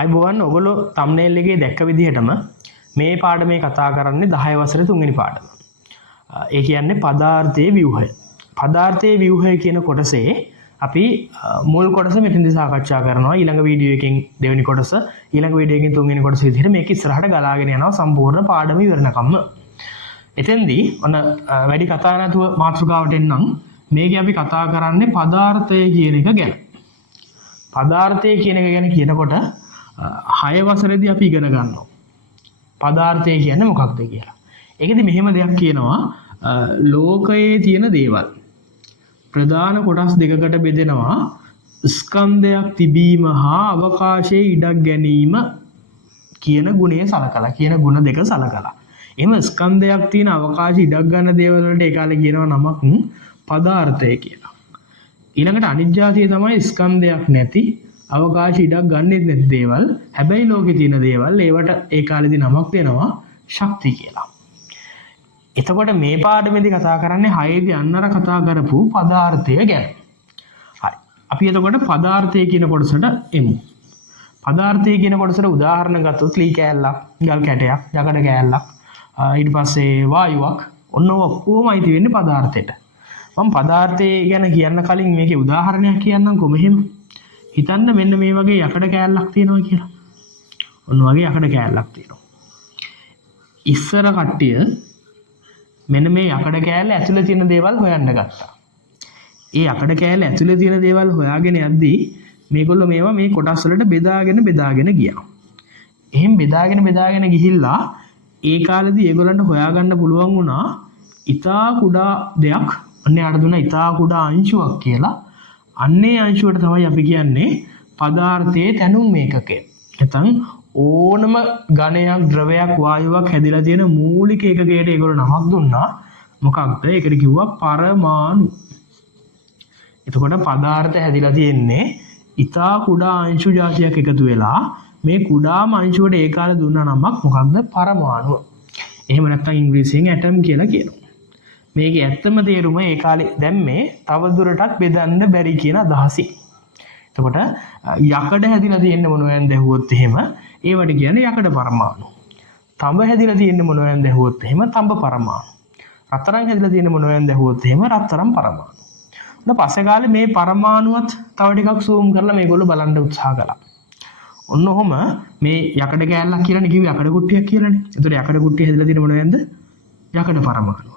අයිබෝවන් ඔගොල්ලෝ thumbnail එකේ දැක්ක විදිහටම මේ පාඩමේ කතා කරන්නේ 10 වසරේ 3 වෙනි පාඩම. ඒ කියන්නේ පදාර්ථයේ ව්‍යුහය. පදාර්ථයේ ව්‍යුහය කියන කොටසේ අපි මුල් කොටස මෙතනදී සාකච්ඡා කරනවා. ඊළඟ වීඩියෝ එකෙන් දෙවෙනි කොටස, ඊළඟ වීඩියෝ එකෙන් තුන්වෙනි කොටස විදිහට මේක ඉස්සරහට ගලාගෙන යනවා සම්පූර්ණ පාඩම ඉවරනකම්ම. එතෙන්දී ඔන්න වැඩි කතා නැතුව මාතෘකාවට එන්නම්. මේකේ අපි කතා කරන්නේ පදාර්ථය කියන එක ගැන. පදාර්ථය කියන එක ගැන කියනකොට 6 වසරේදී අපි ඉගෙන ගන්නවා පදාර්ථය කියන්නේ මොකක්ද කියලා. ඒකෙදි මෙහෙම දෙයක් කියනවා ලෝකයේ තියෙන දේවල් ප්‍රධාන කොටස් දෙකකට බෙදෙනවා ස්කන්ධයක් තිබීම හා අවකාශයේ ඉඩක් ගැනීම කියන ගුණය සලකලා කියන ගුණ දෙක සලකලා. එහෙම ස්කන්ධයක් තියෙන අවකාශ ඉඩක් ගන්න දේවල් වලට ඒ කාලේ කියනවා නමක් පදාර්ථය කියලා. ඊළඟට අනිත් જાතිය තමයි ස්කන්ධයක් නැති අවකාශ ඉඩක් ගන්නෙත් නැති දේවල්. හැබැයි ලෝකේ තියෙන දේවල් ඒවට ඒ කාලේදී නමක් දෙනවා ශක්ති කියලා. එතකොට මේ පාඩමේදී කතා කරන්නේ 6 දී අන්නර කතා කරපු පදාර්ථය ගැන. හරි. අපි එතකොට පදාර්ථය කියන කොටසට එමු. පදාර්ථය කියන කොටසට උදාහරණ ගත්තොත් ලී කෑල්ලක්, ගල් කැටයක්, යකඩ කෑල්ලක්, ඊට පස්සේ වායුවක් ඔන්න ඔක්කොම අයිති වෙන්නේ පදාර්ථයට. මම පදාර්ථය ගැන කියන්න කලින් මේකේ උදාහරණයක් කියන්නම්කො මෙහෙම. හිතන්න මෙන්න මේ වගේ යකඩ කෑල්ලක් තියෙනවා කියලා. ඔන්න වගේ යකඩ කෑල්ලක් තියෙනවා. ඉස්සර කට්ටිය මෙන්න මේ යකඩ කෑල්ල ඇතුලේ තියෙන දේවල් හොයන්න ගත්තා. ඒ යකඩ කෑල්ල ඇතුලේ තියෙන දේවල් හොයාගෙන යද්දී මේගොල්ලෝ මේවා මේ කොටස් වලට බෙදාගෙන ගියා. එහෙන් බෙදාගෙන ගිහිල්ලා ඒ කාලේදී ඒගොල්ලන්ට හොයාගන්න පුළුවන් වුණා ඉතා කුඩා දෙයක්. අන්නේ අර දුන්න ඉතා කුඩා අංශුවක් කියලා. අන්නේ අංශුවට තමයි අපි කියන්නේ පදාර්ථයේ තැනුම් ඒකකය. නැත්නම් ඕනම ඝනයක්, ද්‍රවයක්, වායුවක් හැදිලා තියෙන මූලික ඒකකයට ඒගොල්ලෝ නමක් දුන්නා. මොකක්ද? ඒකට කිව්වා පරමාණු. එතකොට පදාර්ථ හැදිලා තියෙන්නේ ඉතා කුඩා අංශු జాතියක් එකතු වෙලා මේ කුඩාම අංශුවට ඒ කාලේ දුන්න නමක් මොකක්ද? පරමාණුව. එහෙම නැත්නම් ඉංග්‍රීසියෙන් ඇටම් කියලා කියනවා. මේකේ ඇත්තම තේරුම ඒ කාලේ දැන් මේ තව දුරටත් බෙදන්න බැරි කියන අදහසින්. එතකොට යකඩ හැදිලා තියෙන්නේ මොනවෙන්ද ඇහුවොත් එහෙම ඒවට කියන්නේ යකඩ පරමාණු. තඹ හැදිලා තියෙන්නේ මොනවෙන්ද ඇහුවොත් එහෙම තඹ පරමාණු. රත්තරන් හැදිලා තියෙන්නේ මොනවෙන්ද ඇහුවොත් එහෙම රත්තරන් පරමාණු. ඔන්න පස්සේ කාලේ මේ පරමාණුවත් තව ටිකක් zoom කරලා මේගොල්ලෝ බලන්න උත්සාහ කළා. ඔන්න ඔහම මේ යකඩ කෑල්ලක් කියලානේ කිව්වේ යකඩ කුට්ටියක් කියලානේ. එතකොට යකඩ කුට්ටිය හැදිලා තියෙන්නේ මොනවෙන්ද? යකඩ පරමාණු.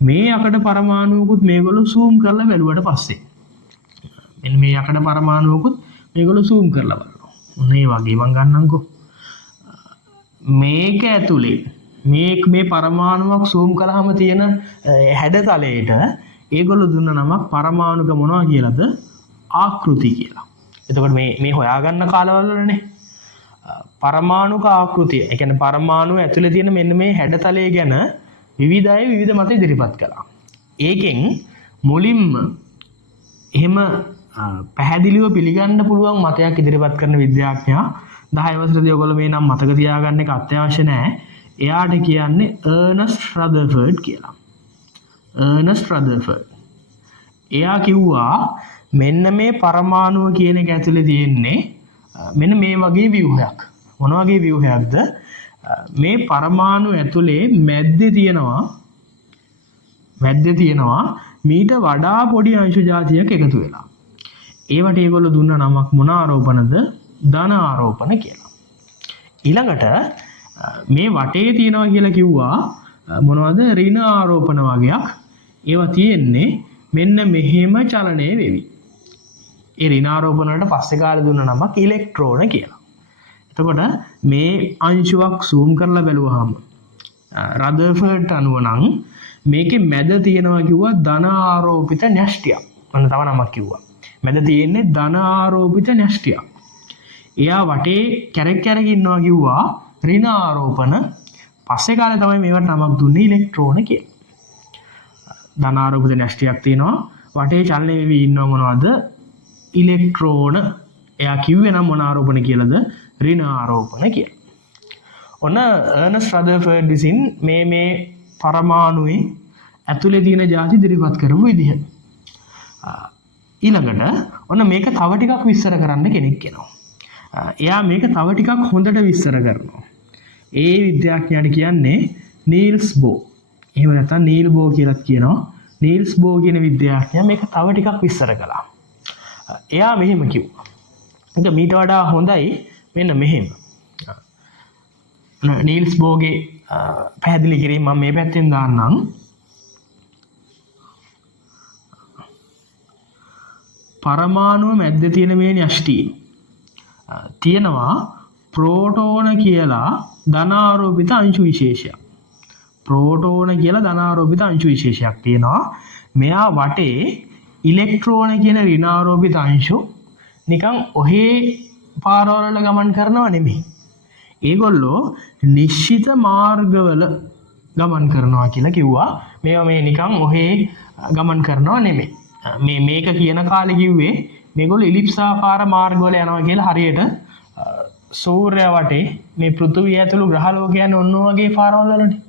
මේ යකඩ පරමාණුවකුත් මේගොල්ලෝ zoom කරලා බැලුවට පස්සේ මෙන්න මේ යකඩ පරමාණුවකුත් මේගොල්ලෝ zoom කරලා බලනවා. ඔන්න ඒ වගේ මම ගන්නම්කෝ. මේක ඇතුලේ මේ පරමාණුවක් zoom කළාම තියෙන හැඩතලයට ඒගොල්ලෝ දුන්න නමක් පරමාණුක මොනවා කියලාද? ආකෘති කියලා. එතකොට මේ හොයාගන්න කාලවල වලනේ පරමාණුක ආකෘතිය. ඒ කියන්නේ පරමාණුව ඇතුලේ තියෙන මෙන්න මේ හැඩතලය ගැන විවිධ අය විවිධ මත ඉදිරිපත් කළා. ඒකෙන් මුලින්ම එහෙම පැහැදිලිව පිළිගන්න පුළුවන් මතයක් ඉදිරිපත් කරන විද්‍යාඥයා 10 වසරේදී ඔයගොල්ලෝ මේ නම් මතක තියාගන්න එක අත්‍යවශ්‍ය නැහැ. එයාට කියන්නේ අර්නස්ට් රදර්ෆර්ඩ් කියලා. Ernest Rutherford. එයා කිව්වා මෙන්න මේ පරමාණුව කියන එක ඇතුලේ තියෙන්නේ මෙන්න මේ වගේ ව්‍යුහයක්. මොන වගේ ව්‍යුහයක්ද? මේ පරමාණු ඇතුලේ මැද්දේ තියෙනවා මීට වඩා පොඩි අංශු జాතියක් එකතු වෙලා. ඒවට ඒගොල්ලෝ දුන්න නමක් මොන ආරෝපණද? ධන ආරෝපණ කියලා. ඊළඟට මේ වටේ තියනවා කියලා කිව්වා මොනවද? ඍණ ආරෝපණ වගේක්. ඒවා තියෙන්නේ මෙන්න මෙහෙම චලනය වෙවි. ඒ ඍණ ආරෝපණ වලට පස්සේ කාලේ දුන්න නමක් ඉලෙක්ට්‍රෝන කියලා. එතකොට මේ අංශුවක් zoom කරලා බැලුවාම රදර්ෆර්ඩ් අනුව නම් මේකේ මැද තියෙනවා කිව්වා ධන ආරෝපිත න්‍යෂ්ටියක්. මොන තව නමක් කිව්වා. මැද තියෙන්නේ ධන ආරෝපිත න්‍යෂ්ටියක්. එයා වටේ කැරක් ඉන්නවා කිව්වා ඍණ ආරෝපණ. පස්සේ කාලේ තමයි මේවට නමක් දුන්නේ ඉලෙක්ට්‍රෝන කියලා. ධන ආරෝපිත න්‍යෂ්ටියක් තියෙනවා. වටේ චලනය වෙවි ඉන්නව මොනවද? ඉලෙක්ට්‍රෝන. එයා කිව්වේ නම් මොන ආරෝපණ කියලාද? ඍණ ආරෝපණ කියලා. ඔන්න අර්නස්ට් රදර්ෆර්ඩ් විසින් මේ පරමාණුවේ ඇතුලේ තියෙන ಜಾති ඉදිරිපත් කරපු විදිහ. ඊළඟට ඔන්න මේක තව ටිකක් විස්තර කරන්න කෙනෙක් එනවා. එයා මේක තව ටිකක් හොඳට විස්තර කරනවා. ඒ විද්‍යාඥයාට කියන්නේ නීල්ස් බෝ. එහෙම නැත්නම් නීල් බෝ කියලාත් කියනවා. නීල්ස් බෝ කියන විද්‍යාඥයා මේක තව ටිකක් විස්තර කළා. එයා මෙහෙම කිව්වා. ඒක මීට වඩා හොඳයි මෙන්න මෙහෙම. නීල්ස් බෝගේ පැහැදිලි කිරීම මම මේ පැත්තෙන් දාන්නම්. පරමාණුව මැද්දේ තියෙන මේ න්‍යෂ්ටියේ තියෙනවා ප්‍රෝටෝන කියලා ධනාරෝපිත අංශු විශේෂයක්. ප්‍රෝටෝන කියලා ධනාරෝපිත අංශු විශේෂයක් තියෙනවා. මෙයා වටේ ඉලෙක්ට්‍රෝන කියන ඍණාරෝපිත අංශු නිකන් ඔහේ පාරවල ගමන් කරනව නෙමෙයි. ඒගොල්ලෝ නිශ්චිත මාර්ගවල ගමන් කරනවා කියලා කිව්වා. මේවා මේ නිකන් ඔහේ ගමන් කරනව නෙමෙයි. මේක කියන කාලේ කිව්වේ මේගොල්ලෝ ඉලිප්සාකාර මාර්ගවල යනවා කියලා. හරියට සූර්යය වටේ මේ පෘථිවිය ඇතුළු ග්‍රහලෝකයන් ඔන්න වගේ පාරවල් වලනේ.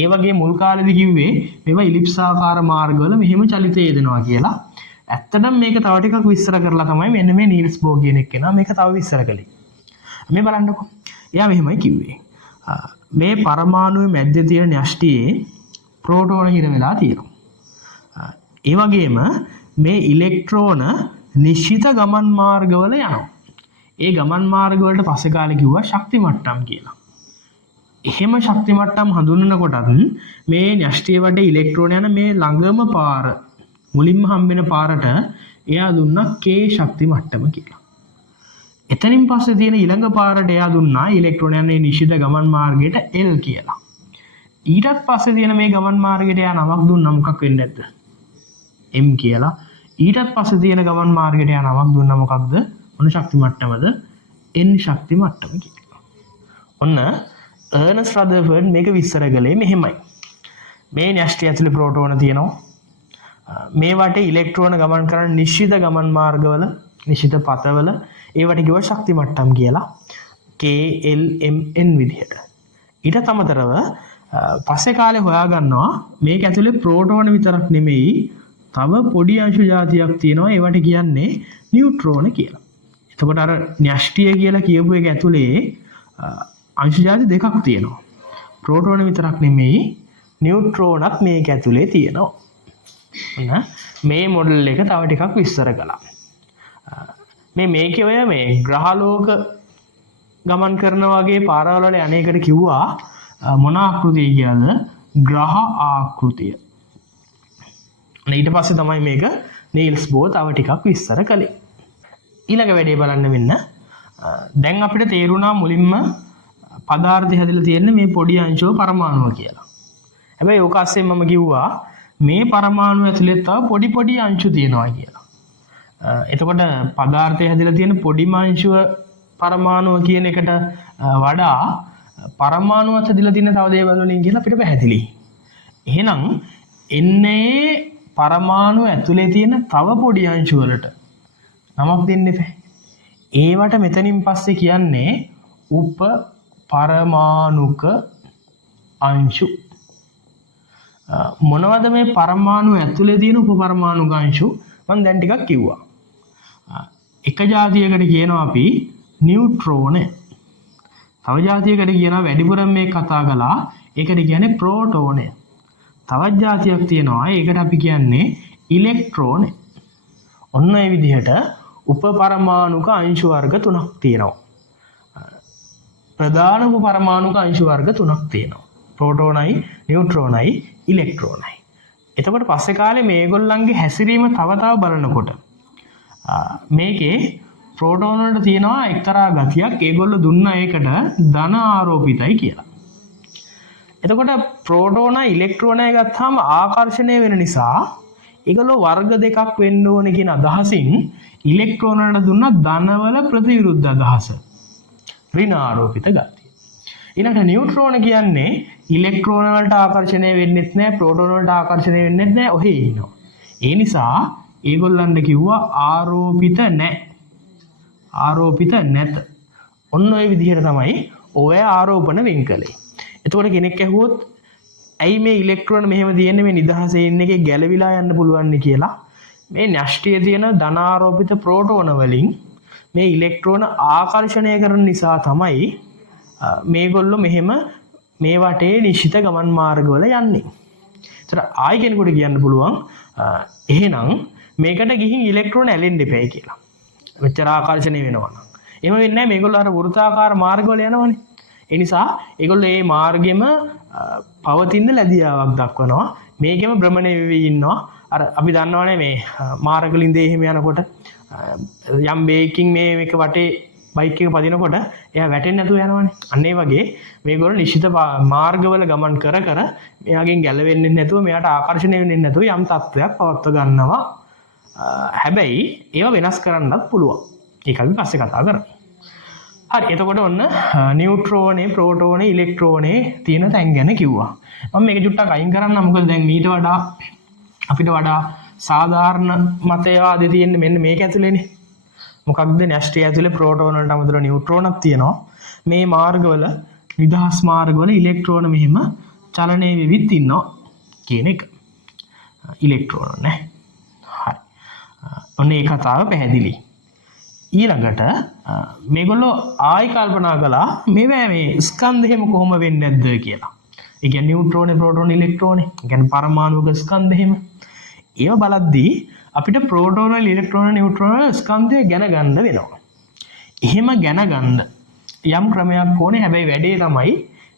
ඒ වගේ මුල් කාලෙදි කිව්වේ මේවා ඉලිප්සාකාර මාර්ගවල මෙහෙම චලිත යෙදෙනවා කියලා. ඇත්තටම මේක තව ටිකක් විස්තර කරලා තමයි මෙන්න මේ නීල්ස් බෝ කියන එක්කෙනා මේක තව විස්තර කළේ. මේ බලන්නකෝ. එයා මෙහෙමයි කිව්වේ. මේ පරමාණුවේ මැද්දේ තියෙන න්‍යෂ්ටියේ ප්‍රෝටෝන හිර වෙලා තියෙනවා. ඒ වගේම මේ ඉලෙක්ට්‍රෝන නිශ්චිත ගමන් මාර්ගවල යනවා. ඒ ගමන් මාර්ගවලට පස්සේ කාලේ කිව්වා ශක්ති මට්ටම් කියලා. එහෙම ශක්ති මට්ටම් හඳුන්වනකොටත් මේ න්‍යෂ්ටිය වටේ ඉලෙක්ට්‍රෝන යන මේ ළඟම පාර මුලින්ම හම්බෙන පාරට එයා දුන්නා K ශක්ති මට්ටම කියලා. එතනින් පස්සේ තියෙන ඊළඟ පාරට එයා දුන්නා ඉලෙක්ට්‍රෝන යන නිශ්චිත ගමන් මාර්ගයට L කියලා. ඊටත් පස්සේ තියෙන මේ ගමන් මාර්ගයට එයා නමක් දුන්නා මොකක් වෙන්නේ නැද්ද? M කියලා. ඊටත් පස්සේ තියෙන ගමන් මාර්ගයට එයා නමක් දුන්නා මොකක්ද? මොන ශක්ති මට්ටමද? N ශක්ති මට්ටම කියලා. ඔන්න අර්නස්ට් රදර්ෆර්ඩ් මේක විස්තර කළේ මෙහෙමයි. මේ න්‍යෂ්ටිය ඇතුලේ ප්‍රෝටෝන තියෙනවා. මේ වටේ ඉලෙක්ට්‍රෝන ගමන් කරන නිශ්චිත ගමන් මාර්ගවල නිශ්චිත පථවල ඒවට කිව්ව ශක්ති මට්ටම් කියලා. K L M N විදිහට. ඊට අමතරව පස්සේ කාලේ හොයාගන්නවා මේක ඇතුලේ ප්‍රෝටෝන විතරක් නෙමෙයි තව පොඩි අංශු జాතියක් තියෙනවා. ඒවට කියන්නේ නියුට්‍රෝන කියලා. එතකොට අර න්‍යෂ්ටිය කියලා කියපු එක ඇතුලේ අංශු ಜಾති දෙකක් තියෙනවා. ප්‍රෝටෝන විතරක් නෙමෙයි නියුට්‍රෝනත් මේක ඇතුලේ තියෙනවා. මේ මොඩල් එක තව ටිකක් විස්තර කළා. මේකේ ඔය මේ ග්‍රහලෝක ගමන් කරන වගේ පාරවල් වල අනේකට කිව්වා මොන ආකෘතිය කියලාද? ග්‍රහ ආකෘතිය. ඊට පස්සේ තමයි මේක නීල්ස් බෝ තව ටිකක් විස්තර කළේ. ඊළඟ වැඩේ බලන්න වෙන්න. දැන් අපිට තේරුණා මුලින්ම පදාර්ථය හැදලා තියෙන්නේ මේ පොඩි අංශුව පරමාණුව කියලා. හැබැයි ඕක අස්සේ මම කිව්වා මේ පරමාණු ඇතුලේ තව පොඩි අංශු තියෙනවා කියලා. එතකොට පදාර්ථය හැදලා තියෙන පොඩිම අංශුව පරමාණුව කියන එකට වඩා පරමාණුවත් හැදලා තියෙන තව දේවල් වලින් කියලා අපිට පැහැදිලි. එහෙනම් එන්නේ පරමාණු ඇතුලේ තියෙන තව පොඩි අංශු වලට නමක් දෙන්න එපා. ඒවට මෙතනින් පස්සේ කියන්නේ උප පරමාණුක අංශු. මොනවද මේ පරමාණු ඇතුලේ තියෙන උප පරමාණුක අංශු? මම දැන් ටිකක් කිව්වා. එක જાතියකට කියනවා අපි නියුට්‍රෝන. තව જાතියකට කියනවා වැඩිපුරම මේ කතා කළා ඒකට කියන්නේ ප්‍රෝටෝන. තවත් જાතියක් තියෙනවා ඒකට අපි කියන්නේ ඉලෙක්ට්‍රෝන. ඔන්න ඒ විදිහට උපපරමාණුක අංශු වර්ග තුනක් තියෙනවා. ප්‍රධාන උපපරමාණුක අංශු වර්ග තුනක් තියෙනවා. ප්‍රෝටෝනයි, නියුට්‍රෝනයි, ඉලෙක්ට්‍රෝනයි. එතකොට පස්සේ කාලේ මේගොල්ලන්ගේ හැසිරීම තව බලනකොට මේකේ ප්‍රෝටෝන වලට තියෙනවා එක්තරා ගතියක්. ඒගොල්ලෝ දුන්නා ඒකට ධන ආරෝපිතයි කියලා. එතකොට ප්‍රෝටෝන ඉලෙක්ට්‍රෝනය ගත්තාම ආකර්ෂණය වෙන නිසා ඒගොල්ලෝ වර්ග දෙකක් වෙන්න ඕනේ කියන අදහසින් ඉලෙක්ට්‍රෝන වලට දුන්නා ධනවල ප්‍රතිවිරුද්ධ අදහස. ඍණ ආරෝපිත ගතිය. ඊළඟට නියුට්‍රෝන කියන්නේ ඉලෙක්ට්‍රෝන වලට ආකර්ෂණය වෙන්නෙත් නැහැ, ප්‍රෝටෝන වලට ආකර්ෂණය වෙන්නෙත් නැහැ, ඔහේ ඉන්නවා. ඒ නිසා ඒගොල්ලන්ට කිව්වා ආරෝපිත නැහැ. ආරෝපිත නැත. ඔන්න ඔය විදිහට තමයි ඔය ආරෝපණ වෙන් කළේ. එතකොට කෙනෙක් ඇහුවොත් ඇයි මේ ඉලෙක්ට්‍රෝන මෙහෙම තියෙන්නේ මේ නිදහසේ ඉන්න එකේ ගැලවිලා යන්න පුළුවන් කියලා මේ න්‍යෂ්ටියේ තියෙන ධනාරෝපිත ප්‍රෝටෝන වලින් මේ ඉලෙක්ට්‍රෝන ආකර්ෂණය කරන නිසා තමයි මේගොල්ලෝ මෙහෙම මේ වටේ නිශ්චිත ගමන් මාර්ගවල යන්නේ. ඒතර ආයි කෙනෙකුට කියන්න පුළුවන් එහෙනම් මේකට ගිහින් ඉලෙක්ට්‍රෝන ඇලෙන්න එපයි කියලා. මෙච්චර ආකර්ෂණය වෙනවා නම්. එහෙම වෙන්නේ නැහැ. මේගොල්ලෝ අර වෘත්තාකාර මාර්ගවල යනවනේ. ඒ නිසා ඒගොල්ලෝ මේ මාර්ගෙම පවතින ලැබියාවක් දක්වනවා. මේකෙම භ්‍රමණය වෙවි ඉන්නවා. අර අපි දන්නවනේ මේ මාර්ගලින්දේ එහෙම යනකොට යම් බේකින් මේක වටේ බයික් එක පදිනකොට එයා වැටෙන්නේ නැතුව යනවනේ. අන්න ඒ වගේ මේගොල්ලෝ නිශ්චිත මාර්ගවල ගමන් කර මෙයාගෙන් ගැලවෙන්නේ නැතුව මෙයාට ආකර්ෂණය වෙන්නේ නැතුව යම් තත්ත්වයක් පවත්ව ගන්නවා. හැබැයි ඒවා වෙනස් කරන්නත් පුළුවන්. ඒක අපි පස්සේ කතා කරමු. හරි. එතකොට ඔන්න නියුට්‍රෝනේ, ප්‍රෝටෝනේ, ඉලෙක්ට්‍රෝනේ තියෙන තැන් ගැන කිව්වා. මම මේක චුට්ටක් අයින් කරන්නම්. මොකද දැන් මීට වඩා අපිට වඩා සාධාරණ මතවාදී තියෙන්නේ මෙන්න මේක ඇතුලේනේ. මොකක්ද නැස්ටි ඇතුලේ ප්‍රෝටෝන වලට අමතරව නියුට්‍රෝනක් තියෙනවා. මේ මාර්ගවල නිදහස් මාර්ගවල ඉලෙක්ට්‍රෝන මෙහිම චලනය වෙවිත් ඉන්නවා කියන එක. ඉලෙක්ට්‍රෝන නේ. හරි. ඔන්න ඒ කතාව පැහැදිලි. ඊළඟට මේගොල්ලෝ ආයි කල්පනා කළා මේ ස්කන්ධෙම කොහොම වෙන්නේ නැද්ද කියලා. ඒ කියන්නේ නියුට්‍රෝනේ, ප්‍රෝටෝනේ, ඉලෙක්ට්‍රෝනේ. ඒ කියන්නේ පරමාණුක ස්කන්ධෙම. ඒව බලද්දී අපිට ප්‍රෝටෝන, ඉලෙක්ට්‍රෝන, නියුට්‍රෝන ස්කන්ධය ගැන ගන්න වෙනවා. එහෙම ගැන ගන්න යම් ක්‍රමයක් ඕනේ. හැබැයි වැඩේ තමයි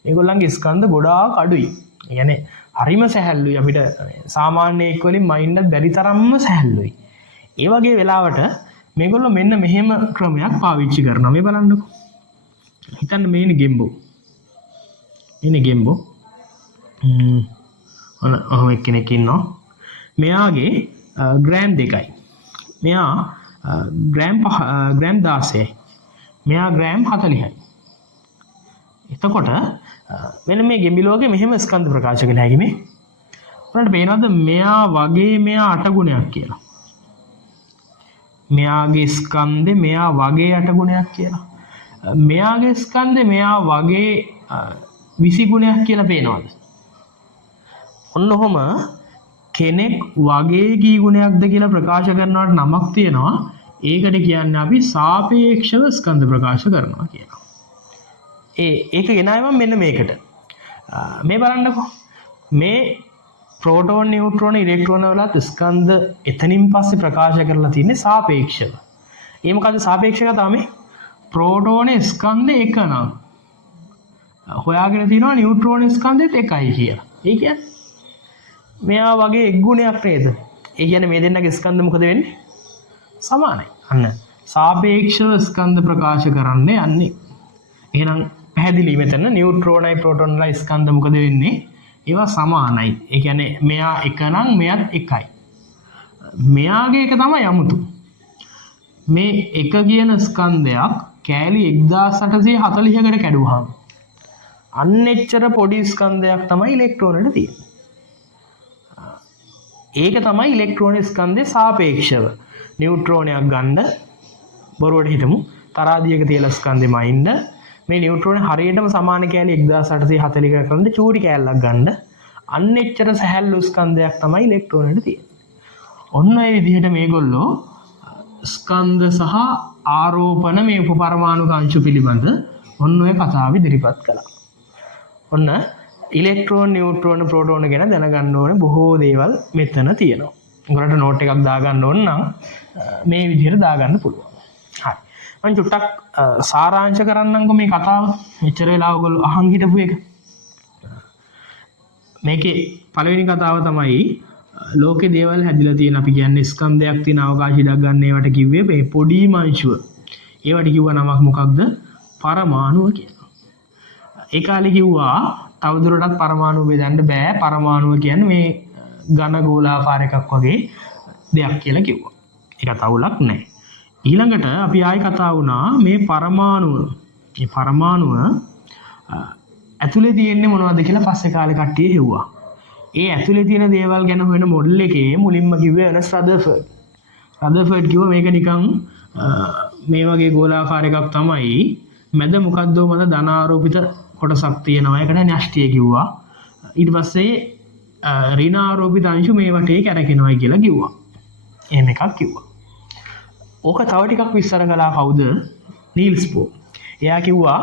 මේගොල්ලන්ගේ ස්කන්ධ ගොඩාක් අඩුයි. ඒ කියන්නේ හරිම සැහැල්ලුයි. අපිට සාමාන්‍ය එක් වලින් මයින්ඩ් බැරි තරම්ම සැහැල්ලුයි. ඒ වගේ වෙලාවට මේගොල්ලෝ මෙන්න මෙහෙම ක්‍රමයක් පාවිච්චි කරනවා. මේ බලන්නකෝ. හිතන්න මේනේ ගෙම්බෝ. මේනේ ගෙම්බෝ. ඔහොම එක්කෙනෙක් ඉන්නවා. මෙයාගේ ග්‍රෑම් 2යි. මෙයා ග්‍රෑම් 16යි. මෙයා ග්‍රෑම් 40යි. එතකොට මෙන්න මේ ගෙම්බිලෝගේ මෙහෙම ස්කන්ධ ප්‍රකාශ කළ හැකි මේ. ඔයාලට පේනවද මෙයා වගේ මෙයා 8 ගුණයක් කියලා. මෙයාගේ ස්කන්ධේ මෙයා වගේ 8 ගුණයක් කියලා. මෙයාගේ ස්කන්ධේ මෙයා වගේ 20 ගුණයක් කියලා පේනවද? ඔන්න ඔහම කෙනෙක් වගේ කී ගුණයක්ද කියලා ප්‍රකාශ කරනවට නමක් තියෙනවා. ඒකට කියන්නේ අපි සාපේක්ෂව ස්කන්ධ ප්‍රකාශ කරනවා කියලා. ඒක ගෙනාවම මෙන්න මේකට. මේ බලන්නකෝ. මේ ප්‍රෝටෝන, නියුට්‍රෝන, ඉලෙක්ට්‍රෝන වලත් ස්කන්ධ එතනින් පස්සේ ප්‍රකාශ කරලා තියෙන්නේ සාපේක්ෂව. ඒ මොකද සාපේක්ෂකතාව මේ ප්‍රෝටෝනේ ස්කන්ධ එක නම් හොයාගෙන තියෙනවා නියුට්‍රෝන ස්කන්ධෙත් එකයි කියලා. ඒ කියන්නේ මෙයා වගේ එක් ගුණයක් නේද? ඒ කියන්නේ මේ දෙන්නගේ ස්කන්ධ මොකද වෙන්නේ? සමානයි. අන්න සාපේක්ෂව ස්කන්ධ ප්‍රකාශ කරන්නේ යන්නේ. එහෙනම් පැහැදිලි මෙතන නියුට්‍රෝනයි ප්‍රෝටෝනයි ස්කන්ධ මොකද වෙන්නේ? ඒවා සමානයි. ඒ කියන්නේ මෙයා එක නම් මෙයත් එකයි. මෙයාගේ එක තමයි යමුතු. මේ එක කියන ස්කන්ධයක් කෑලි 1840කට කැඩුවාම අන්න එච්චර පොඩි ස්කන්ධයක් තමයි ඉලෙක්ට්‍රෝනට තියෙන්නේ. ඒක තමයි ඉලෙක්ට්‍රෝන ස්කන්ධේ සාපේක්ෂව. නියුට්‍රෝනයක් ගන්න බොරුවට හිතමු තරාදියක තියලා ස්කන්ධෙම ඉන්න මේ නියුට්‍රෝන හරියටම සමාන කෑලි 1840කට කරන චූටි කෑල්ලක් ගන්න අන්න එච්චර සැහැල්ලු ස්කන්ධයක් තමයි ඉලෙක්ට්‍රෝනට තියෙන්නේ. ඔන්න ඒ විදිහට මේගොල්ලෝ ස්කන්ධ සහ ආරෝපණ මේ උපපරමාණු අංශු පිළිබඳ ඔන්න ඔය කතාව ඉදිරිපත් කළා. ඔන්න ඉලෙක්ට්‍රෝන, නියුට්‍රෝන, ප්‍රෝටෝන ගැන දැනගන්න ඕනේ බොහෝ දේවල් මෙතන තියෙනවා. උගලට නෝට් එකක් දාගන්න ඕන නම් මේ විදිහට දාගන්න පුළුවන්. හරි. මම චුට්ටක් සාරාංශ කරන්නම්කෝ මේ කතාව. මෙච්චර වෙලා ඔයගොල්ලෝ අහන් හිටපු එක. මේකේ පළවෙනි කතාව තමයි ලෝකේ දේවල් හැදිලා තියෙන අපි කියන්නේ ස්කන්ධයක් තියෙන අවකාශය ඉඩක් ගන්න ඒවට කිව්වේ මේ පොඩිම අංශුව. ඒවට කිව්ව නමක් මොකක්ද? පරමාණුව කියලා. ඒ කාලේ කිව්වා තවදුරටත් පරමාණු බෙදන්න බෑ. පරමාණුව කියන්නේ මේ ඝන ගෝලාකාර එකක් වගේ දෙයක් කියලා කිව්වා. ඒක තවුලක් නැහැ. ඊළඟට අපි ආයි කතා වුණා මේ පරමාණුව. මේ පරමාණුව ඇතුලේ තියෙන්නේ මොනවද කියලා පස්සේ කාලේ කට්ටිය හෙව්වා. ඒ ඇතුලේ තියෙන දේවල් ගැන හොයන මොඩල් එකේ මුලින්ම කිව්වේ එනස් රදර්ෆර්ඩ්. රදර්ෆර්ඩ් කිව්වා මේක නිකන් මේ වගේ ගෝලාකාර එකක් තමයි. මැද මොකද්ද මත ධනාරෝපිත කොටසක් තියෙනවා. ඒකට න්‍යෂ්ටිය කිව්වා. ඊට පස්සේ ඍණාරෝපිත අංශු මේ වටේ කැරකෙනවා කියලා කිව්වා. එහෙම එකක් කිව්වා. ඕක තව ටිකක් විස්තර කළා කවුද? Niels bore. එයා කිව්වා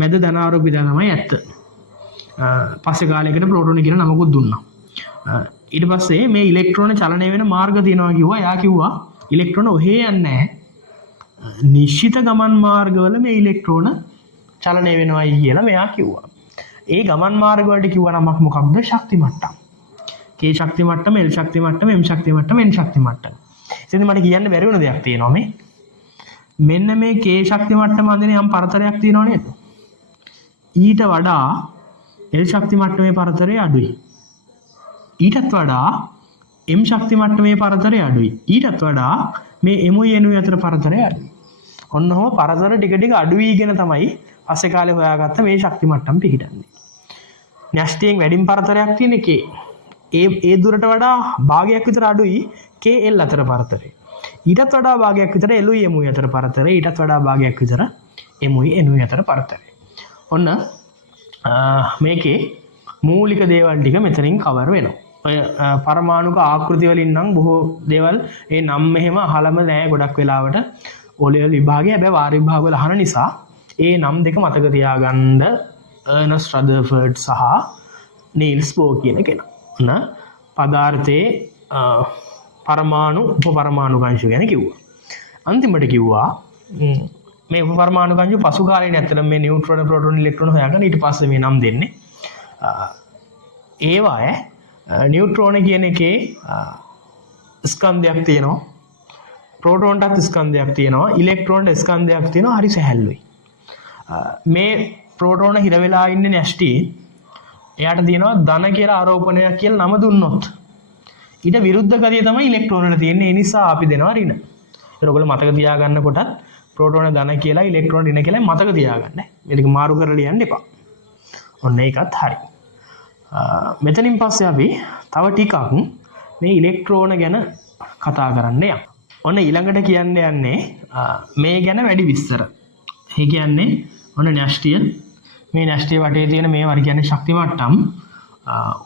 මැද ධනාරෝපිත තමයි ඇත්ත. පස්සේ කාලයකට ප්‍රෝටෝන කියන නමකුත් දුන්නා. ඊට පස්සේ මේ ඉලෙක්ට්‍රෝන චලනය වෙන මාර්ග තියෙනවා කිව්වා. එයා කිව්වා ඉලෙක්ට්‍රෝන ඔහේ යන්නේ නැහැ. නිශ්චිත ගමන් මාර්ගවල මේ ඉලෙක්ට්‍රෝන චලනය වෙනවායි කියලා මෙයා කිව්වා. ඒ ගමන් මාර්ග වලට කිව්ව නමක් මොකක්ද? ශක්ති මට්ටම්. K ශක්ති මට්ටම, L ශක්ති මට්ටම, M ශක්ති මට්ටම, N ශක්ති මට්ටම. ඉතින් මට කියන්න බැරි වුණ දෙයක් තියෙනවා මේ. මෙන්න මේ K ශක්ති මට්ටම අඳින යම් පරතරයක් තියෙනව නේද? ඊට වඩා L ශක්ති මට්ටමේ පරතරය අඩුයි. ඊටත් වඩා M ශක්ති මට්ටමේ පරතරය අඩුයි. ඊටත් වඩා මේ MOI NOI අතර පරතරය අඩුයි. ඔන්නෝම පරතර ටික ටික අඩු වීගෙන තමයි පස්සේ කාලේ හොයාගත්ත මේ ශක්ති මට්ටම් පිහිටන්නේ. න්‍යෂ්ටියෙන් වැඩිම පරතරයක් තියෙන K. ඒ දුරට වඩා භාගයක් විතර අඩුයි KL අතර පරතරය. ඊටත් වඩා භාගයක් විතර LOI MOI අතර පරතරය. ඊටත් වඩා භාගයක් විතර MOI NOI අතර පරතරය. ඔන්න මේකේ මූලික දේවල් ටික මෙතනින් කවර් වෙනවා. ඔය පරමාණුක ආකෘති වලින් නම් බොහෝ දේවල් ඒ නම් මෙහෙම අහලම නෑ ගොඩක් වෙලාවට O level විභාගයේ. හැබැයි වාර්ය විභාග වල අහන නිසා ඒ නම් දෙක මතක තියාගන්න අර්නස්ට් රදර්ෆර්ඩ් සහ නීල්ස් බෝර් කියන කෙනා. ඔන්න පදාර්ථයේ පරමාණු උපපරමාණු අංශු ගැන කිව්වා. අන්තිමට කිව්වා මේ උපපරමාණු අංශු පසු කාලේ ඇත්තටම මේ නියුට්‍රෝන ප්‍රෝටෝන ඉලෙක්ට්‍රෝන හොයාගන්න ඊට පස්සේ මේ නම් දෙන්නේ. ඒවායේ නියුට්‍රෝන කියන එකේ ස්කන්ධයක් තියෙනවා. ප්‍රෝටෝන්ටත් ස්කන්ධයක් තියෙනවා. ඉලෙක්ට්‍රෝනට ස්කන්ධයක් තියෙනවා. හරි සැහැල්ලුයි. මේ ප්‍රෝටෝන හිර වෙලා ඉන්නේ නැස්ටි. එයාට තියෙනවා ධන කියලා ආරෝපණයක් කියලා නම දුන්නොත් ඊට විරුද්ධ ගතිය තමයි ඉලෙක්ට්‍රෝනට තියෙන්නේ. ඒ නිසා අපි දෙනවා ඍණ. ඒක ඔයගොල්ලෝ මතක තියාගන්න කොටත් ප්‍රෝටෝන ධන කියලා ඉලෙක්ට්‍රෝන ඍණ කියලා මතක තියාගන්න. මේක මාරු කරලා ලියන්න එපා. ඔන්න ඒකත් හරි. මෙතනින් පස්සේ අපි තව ටිකක් මේ ඉලෙක්ට්‍රෝන ගැන කතා කරන්න යමු. ඔන්න ඊළඟට කියන්න යන්නේ මේ ගැන වැඩි විස්තර. ඒ කියන්නේ ඔන්න න්‍යෂ්ටිය මේ න්‍යෂ්ටිය වටේ තියෙන මේ වර කියන්නේ ශක්ති මට්ටම්.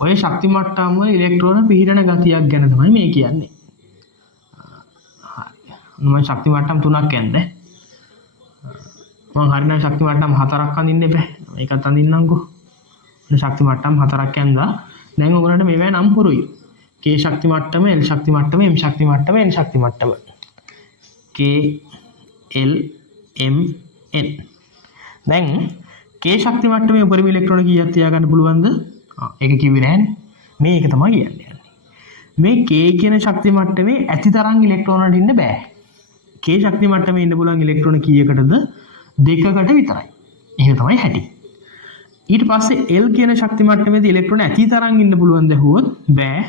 ඔය ශක්ති මට්ටම් වල ඉලෙක්ට්‍රෝන පිහිටන ගතියක් ගැන තමයි මේ කියන්නේ. හරි. මම ශක්ති මට්ටම් තුනක් කියන්නේ. මම හරියට ශක්ති මට්ටම් හතරක් අඳින්න එපා. මේකත් අඳින්නම්කෝ. ශක්ති මට්ටම් හතරක් ඇඳලා දැන් ඔයගොල්ලන්ට මේවා නම් පුරුයි. K ශක්ති මට්ටම, L ශක්ති මට්ටම, M ශක්ති මට්ටම, N ශක්ති මට්ටම. K L M N. දැන් K ශක්ති මට්ටමේ උපරිම ඉලෙක්ට්‍රෝන කීයක් තියාගන්න පුළුවන්ද? ඒක කිව්වේ නෑනේ. මේක තමයි කියන්නේ. මේ K කියන ශක්ති මට්ටමේ ඇති තරම් ඉලෙක්ට්‍රෝන වලට ඉන්න බෑ. K ශක්ති මට්ටමේ ඉන්න පුළුවන් ඉලෙක්ට්‍රෝන කීයකටද? දෙකකට විතරයි. එහෙම තමයි හැටි. ඊට පස්සේ L කියන ශක්ති මට්ටමේදී ඉලෙක්ට්‍රෝන ඇති තරම් ඉන්න පුළුවන් දැහුවොත් බෑ.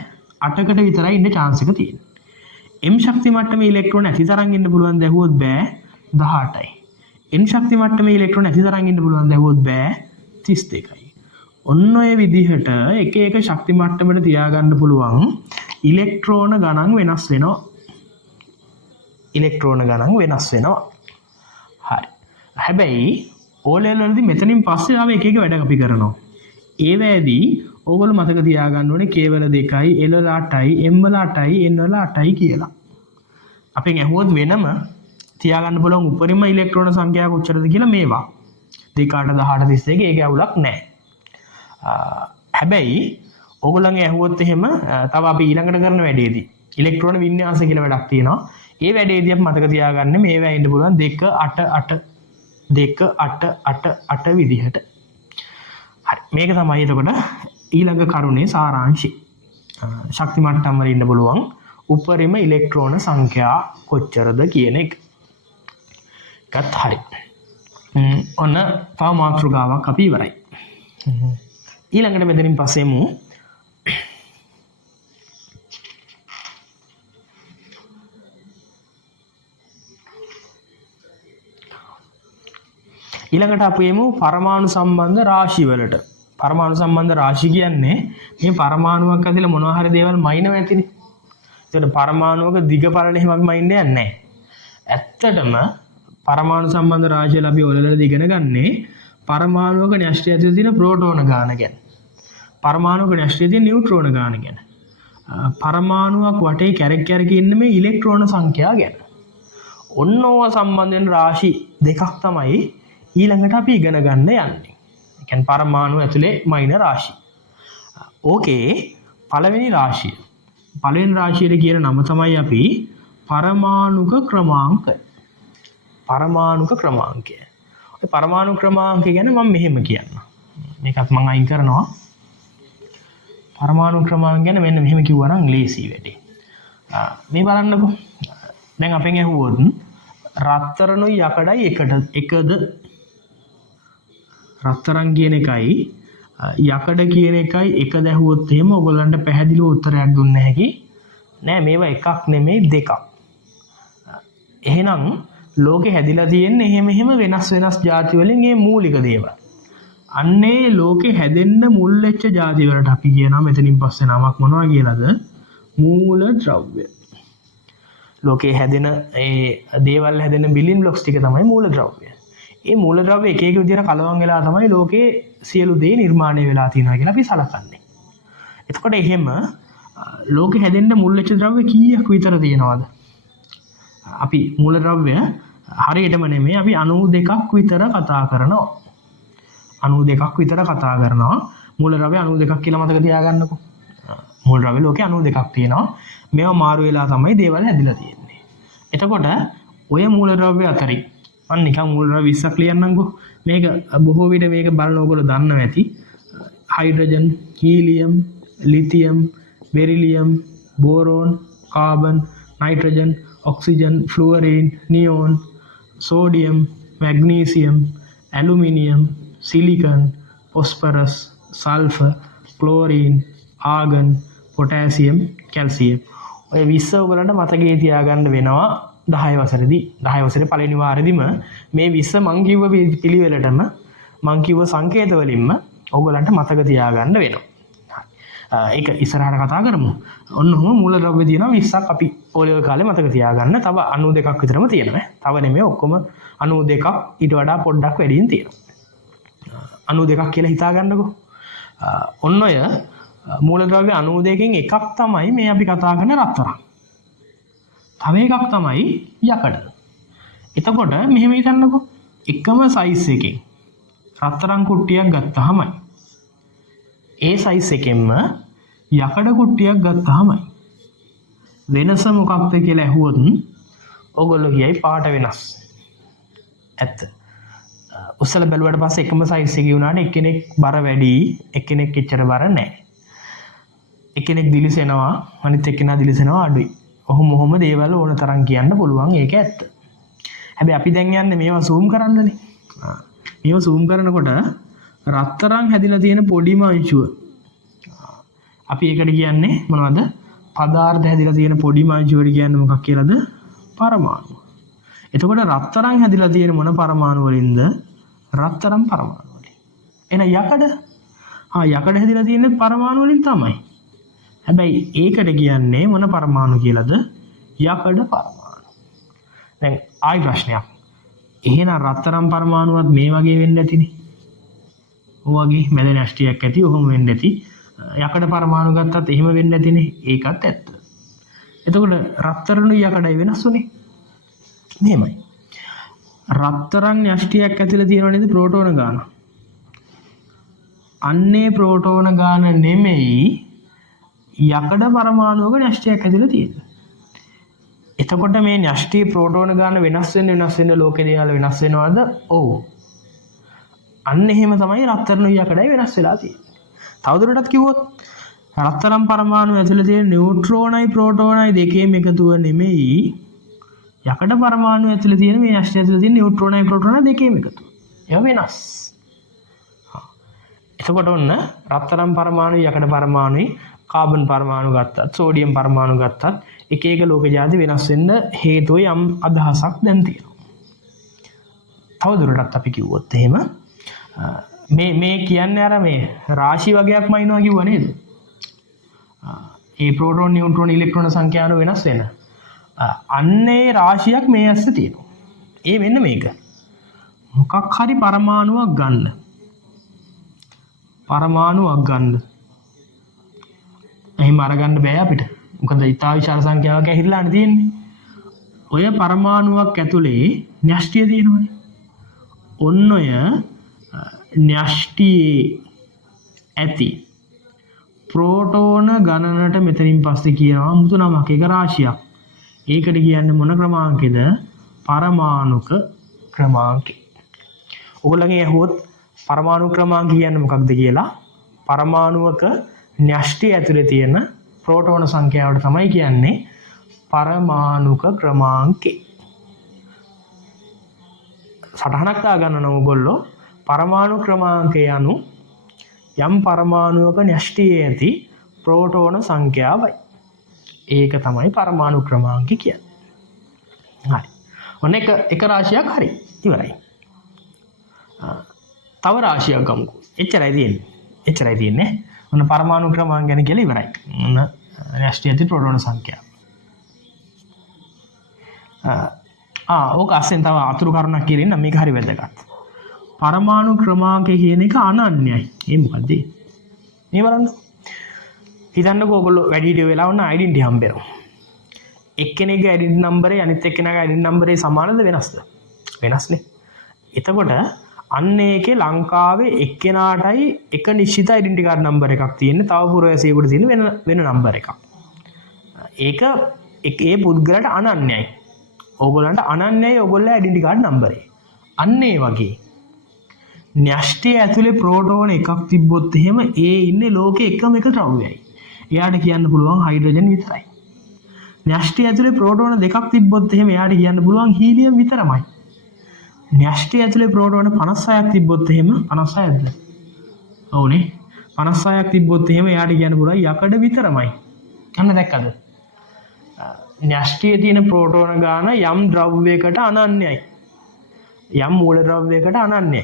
8කට විතරයි ඉන්න chance එක තියෙන්නේ. M ශක්ති මට්ටමේ ඉලෙක්ට්‍රෝන ඇති තරම් ඉන්න පුළුවන් දැහුවොත් බෑ 18යි. N ශක්ති මට්ටමේ ඉලෙක්ට්‍රෝන ඇති තරම් ඉන්න පුළුවන් දැහුවොත් බෑ 32යි. ඔන්න ඔය විදිහට එක එක ශක්ති මට්ටමකට තියාගන්න පුළුවන් ඉලෙක්ට්‍රෝන ගණන් වෙනස් වෙනවා. ඉලෙක්ට්‍රෝන ගණන් වෙනස් වෙනවා. හරි. හැබැයි O level වලදී මෙතනින් පස්සේ ආව එක එක වැඩ අපි කරනවා. ඒ වෙලාවේදී ඕගොල්ලෝ මතක තියාගන්න ඕනේ K වල 2යි, L වල 8යි, M වල 8යි, N වල 8යි කියලා. අපෙන් ඇහුවොත් වෙනම තියාගන්න බලමු උපරිම ඉලෙක්ට්‍රෝන සංඛ්‍යාව කොච්චරද කියලා මේවා. 2 8 18 32 ඒක ඇවුලක් නැහැ. හැබැයි ඕගොල්ලන්ගේ ඇහුවොත් එහෙම තව අපි ඊළඟට කරන වැඩේදී ඉලෙක්ට්‍රෝන වින්‍යාස කියලා වැඩක් තියෙනවා. ඒ වැඩේදී අපි මතක තියාගන්න මේවා ඉන්න පුළුවන් 2 8 8 2 8 8 8 විදිහට. හරි. මේක තමයි එතකොට ඊළඟ කරුණේ සාරාංශය. ශක්ති මට්ටම් වල ඉන්න පුළුවන් උපරිම ඉලෙක්ට්‍රෝන සංඛ්‍යා කොච්චරද කියන එක. ඒකත් හරි. ඔන්න තව මාතෘකාවක් අපි ඉවරයි. ඊළඟට මෙතනින් පස්සේමු ඊළඟට අපි එමු පරමාණු සම්බන්ධ රාශි වලට. පරමාණු සම්බන්ධ රාශි කියන්නේ මේ පරමාණුවක් ඇතුළේ මොනවා හරි දේවල් මයින්ව ඇතිනේ. ඒකට පරමාණුවක දිග පළල එහෙමක් මයින්ඩ් යන්නේ නැහැ. ඇත්තටම පරමාණු සම්බන්ධ රාශිය අපි ඔලවලදී ඉගෙන ගන්නේ පරමාණුවක න්‍යෂ්ටි ඇතුළේ තියෙන ප්‍රෝටෝන ගාන ගැන. පරමාණුවක න්‍යෂ්ටියේ තියෙන නියුට්‍රෝන ගාන ගැන. පරමාණුවක් වටේ කැරක් කැරක ඉන්න මේ ඉලෙක්ට්‍රෝන සංඛ්‍යාව ගැන. ඔන්න ඕවා සම්බන්ධයෙන් රාශි දෙකක් තමයි ඊළඟට අපි ඉගෙන ගන්න යන්නේ. ඒ කියන්නේ පරමාණු ඇතුලේ මයින රාශි. ඕකේ පළවෙනි රාශිය. පළවෙනි රාශියට කියන නම තමයි අපි පරමාණුක ක්‍රමාංක. පරමාණුක ක්‍රමාංකය. ඔය පරමාණු ක්‍රමාංකය ගැන මම මෙහෙම කියන්නම්. මේකත් මම අයින් කරනවා. පරමාණු ක්‍රමාංක ගැන මෙන්න මෙහෙම කිව්වා නම් ලේසි වැඩි. මේ බලන්නකෝ. දැන් අපෙන් ඇහුවොත් රත්තරණුයි යකඩයි එකද? රත්තරන් කියන එකයි යකඩ කියන එකයි එක දැහුවොත් එහෙම ඔයගොල්ලන්ට පැහැදිලිව උත්තරයක් දුන්න හැකි නෑ. මේවා එකක් නෙමෙයි දෙකක්. එහෙනම් ලෝකේ හැදිලා තියෙන්නේ එහෙම වෙනස් ಜಾති වලින් මේ මූලික දේවල්. අන්නේ ලෝකේ හැදෙන්න මුල් වෙච්ච ಜಾති වලට අපි කියනවා මෙතනින් පස්සේ නමක් මොනවා කියලාද? මූල ද්‍රව්‍ය. ලෝකේ හැදෙන ඒ දේවල් හැදෙන බිලියන් බ්ලොක්ස් ටික තමයි මූල ද්‍රව්‍ය. ඒ මූල ද්‍රව්‍ය එක එක විදිහට කලවම් වෙලා තමයි ලෝකේ සියලු දේ නිර්මාණය වෙලා තියෙනවා කියලා අපි සලකන්නේ. එතකොට එහෙම ලෝකේ හැදෙන්න මුල් වෙච්ච ද්‍රව්‍ය කීයක් විතර තියෙනවද? අපි මූල ද්‍රව්‍ය හරියටම නෙමෙයි අපි 92ක් විතර කතා කරනවා. 92ක් විතර කතා කරනවා. මූල ද්‍රව්‍ය 92ක් කියලා මතක තියාගන්නකෝ. මූල ද්‍රව්‍ය ලෝකේ 92ක් තියෙනවා. මේවා මාරු වෙලා තමයි දේවල් හැදිලා තියෙන්නේ. එතකොට ඔය මූල ද්‍රව්‍ය අතරින් මම නිකන් මූල ද්‍රව්‍ය 20ක් ලියන්නම්කෝ. මේක බොහෝ විට මේක බලන ඕගොල්ලෝ දන්නවා ඇති. Hydrogen, helium, lithium, beryllium, boron, carbon, nitrogen, oxygen, fluorine, neon, sodium, magnesium, aluminium, silicon, phosphorus, sulphur, chlorine, argon, potassium, calcium. ඔය 20 ඔයගලන්ට මතකයේ තියාගන්න වෙනවා 10 වසරේදී. 10 වසරේ පළවෙනි වාරෙදිම මේ 20 මං කිව්ව පිළිවෙලටම මං කිව්ව සංකේත වලින්ම ඔයගලන්ට මතක තියාගන්න වෙනවා. ඒක ඉස්සරහට කතා කරමු. ඔන්න ඔහොම මූල ද්‍රව්‍ය තියෙනවා 20ක් අපි ඕලෙවල් කාලේ මතක තියාගන්න. තව 92ක් විතරම තියෙනවා. තව නෙමෙයි ඔක්කොම 92ක් ඊට වඩා පොඩ්ඩක් වැඩියෙන් තියෙනවා. 92ක් කියලා හිතාගන්නකෝ. ඔන්න ඔය මූල ද්‍රව්‍ය 92කින් එකක් තමයි මේ අපි කතා කරන රත්තරන්. තව එකක් තමයි යකඩ. එතකොට මෙහෙම හිතන්නකෝ. එකම සයිස් එකකින් රත්තරන් කුට්ටියක් ගත්තාමයි ඒ සයිස් එකෙන්ම යකඩ කුට්ටියක් ගත්තාමයි වෙනස මොකක්ද කියලා ඇහුවොත් ඔයගොල්ලෝ කියයි පාට වෙනස්. ඇත්ත. උස්සලා බැලුවට පස්සේ එකම සයිස් එකේ වුණාට එක්කෙනෙක් බර වැඩි, එක්කෙනෙක් එච්චර බර නැහැ. එක්කෙනෙක් දිලිසෙනවා, අනිත් එක්කෙනා දිලිසෙනවා අඩුයි. ඔහොම දේවල් ඕන තරම් කියන්න පුළුවන්. ඒක ඇත්ත. හැබැයි අපි දැන් යන්නේ මේවා zoom කරන්නනේ. මේවා zoom කරනකොට රත්තරන් හැදිලා තියෙන පොඩිම අංශුව අපි ඒකට කියන්නේ මොනවද? පදාර්ථ හැදිලා තියෙන පොඩිම අංශුවට කියන්නේ මොකක් කියලාද? පරමාණු. එතකොට රත්තරන් හැදිලා තියෙන මොන පරමාණු වලින්ද? රත්තරන් පරමාණු වලින්. එහෙනම් යකඩ? යකඩ හැදිලා තියෙන්නේ පරමාණු වලින් තමයි. හැබැයි ඒකට කියන්නේ මොන පරමාණු කියලාද? යකඩ පරමාණු. දැන් ආයි ප්‍රශ්නයක්. එහෙනම් රත්තරන් පරමාණුවත් මේ වගේ වෙන්න ඇතිනේ. ඔයගේ මැද නැස්ටියක් ඇති, ඔහොම වෙන්න ඇති. යකඩ පරමාණු ගත්තත් එහෙම වෙන්න ඇතිනේ. ඒකත් ඇත්ත. එතකොට රත්තරණුයි යකඩයි වෙනස් උනේ. මෙහෙමයි. රත්තරන් නැස්ටියක් ඇතුලේ තියෙනව නේද ප්‍රෝටෝන ගාන. අන්නේ ප්‍රෝටෝන ගාන නෙමෙයි යකඩ පරමාණුවක නැස්ටියක් ඇතුලේ තියෙන්නේ. එතකොට මේ නැස්ටි ප්‍රෝටෝන ගාන වෙනස් වෙන්න ලෝකේ දේවල් වෙනස් වෙනවද? ඔව්. අන්න එහෙම තමයි රත්තරණුයි යකඩයි වෙනස් වෙලා තියෙන්නේ. තවදුරටත් කිව්වොත් රත්තරන් පරමාණු ඇතුලේ තියෙන නියුට්‍රෝනයි ප්‍රෝටෝනයි දෙකේම එකතුව නෙමෙයි යකඩ පරමාණු ඇතුලේ තියෙන මේ නැස්ටි ඇතුලේ තියෙන නියුට්‍රෝනයි ප්‍රෝටෝනයි දෙකේම එකතුව. ඒවා වෙනස්. එතකොට ඔන්න රත්තරන් පරමාණුයි යකඩ පරමාණුයි කාබන් පරමාණු ගත්තත් සෝඩියම් පරමාණු ගත්තත් එක එක ලෝක ජාති වෙනස් වෙන්න හේතුව යම් අදහසක් දැන් තියෙනවා. තවදුරටත් අපි කිව්වොත් එහෙම මේ කියන්නේ අර මේ රාශි වගේක්ම ඉනවා කිව්වා නේද? ඒ ප්‍රෝටෝන, නියුට්‍රෝන, ඉලෙක්ට්‍රෝන සංඛ්‍යාව වෙනස් වෙන. අන්නේ රාශියක් මේ ඇස්සේ තියෙනවා. ඒ වෙන්න මේක. මොකක් හරි පරමාණුවක් ගන්න. එහෙම අරගන්න බෑ අපිට. මොකද ඊටා විශාල සංඛ්‍යාවක් ඇහිරලානේ තියෙන්නේ. ඔය පරමාණුවක් ඇතුලේ න්‍යෂ්ටිය තියෙනවනේ. ඔන්න ඔය න්‍යෂ්ටියේ ඇති ප්‍රෝටෝන ගණනට මෙතනින් පස්සේ කියනවා මුතු නමක් එක රාශියක්. ඒකට කියන්නේ මොන ක්‍රමාංකෙද? පරමාණුක ක්‍රමාංකය. ඔයගොල්ලන්ගේ අහුවොත් පරමාණු ක්‍රමාංක කියන්නේ මොකක්ද කියලා පරමාණුවක න්‍යෂ්ටිය ඇතුලේ තියෙන ප්‍රෝටෝන සංඛ්‍යාවට තමයි කියන්නේ පරමාණුක ක්‍රමාංකය. සටහනක් දාගන්න ඕගොල්ලෝ පරමාණු ක්‍රමාංකය anu යම් පරමාණුවක න්‍යෂ්ටියේ ඇති ප්‍රෝටෝන සංඛ්‍යාවයි. ඒක තමයි පරමාණු ක්‍රමාංකය කියන්නේ. හරි. ඔන්න එක රාශියක් හරි. ඉවරයි. තව රාශියක් ගමුකෝ. එච්චරයි තියෙන්නේ. ඔන්න පරමාණු ක්‍රමාංක ගැන කියලා ඉවරයි. ඔන්න න්‍යෂ්ටියේ ඇති ප්‍රෝටෝන සංඛ්‍යාව. ඕක අස්සෙන් තව අතුරු කරුණක් කියලා ඉන්න මේක හරි වැදගත්. පරමාණු ක්‍රමාංකය කියන එක අනන්‍යයි. ඒ මොකද්ද? මේ බලන්න. හිතන්නකෝ ඔයගොල්ලෝ වැඩි හිටිය වෙලාව වුණා ඩෙන්ටිටි හම්බෙනවා. එක්කෙනෙක්ගේ ඩෙන්ටිටි නම්බරේ අනිත් එක්කෙනාගේ ඩෙන්ටිටි නම්බරේ සමානද වෙනස්ද? වෙනස්නේ. එතකොට අන්න ඒකේ ලංකාවේ එක්කෙනාටයි එක නිශ්චිත ඩෙන්ටිටි කාඩ් නම්බර එකක් තියෙන්නේ. තව පුරවැසියෙකුට තියෙන වෙන නම්බර එකක්. ඒක ඒ පුද්ගලයාට අනන්‍යයි. ඕගොල්ලන්ට අනන්‍යයි ඕගොල්ලෝ ඩෙන්ටිටි කාඩ් නම්බරේ. අන්න ඒ වගේ න්‍යෂ්ටිය ඇතුලේ ප්‍රෝටෝන එකක් තිබ්බොත් එහෙම ඒ ඉන්නේ ලෝකේ එකම එක ද්‍රව්‍යයයි. එයාට කියන්න පුළුවන් හයිඩ්‍රජන් විතරයි. න්‍යෂ්ටිය ඇතුලේ ප්‍රෝටෝන දෙකක් තිබ්බොත් එහෙම එයාට කියන්න පුළුවන් හීලියම් විතරමයි. න්‍යෂ්ටිය ඇතුලේ ප්‍රෝටෝන 56ක් තිබ්බොත් එහෙම 56ක්ද? ඔව්නේ. 56ක් තිබ්බොත් එහෙම එයාට කියන්න පුළුවන් යකඩ විතරමයි. අන්න දැක්කද? න්‍යෂ්ටියේ තියෙන ප්‍රෝටෝන ගාන යම් ද්‍රව්‍යයකට අනන්‍යයි. යම් මූල ද්‍රව්‍යයකට අනන්‍යයි.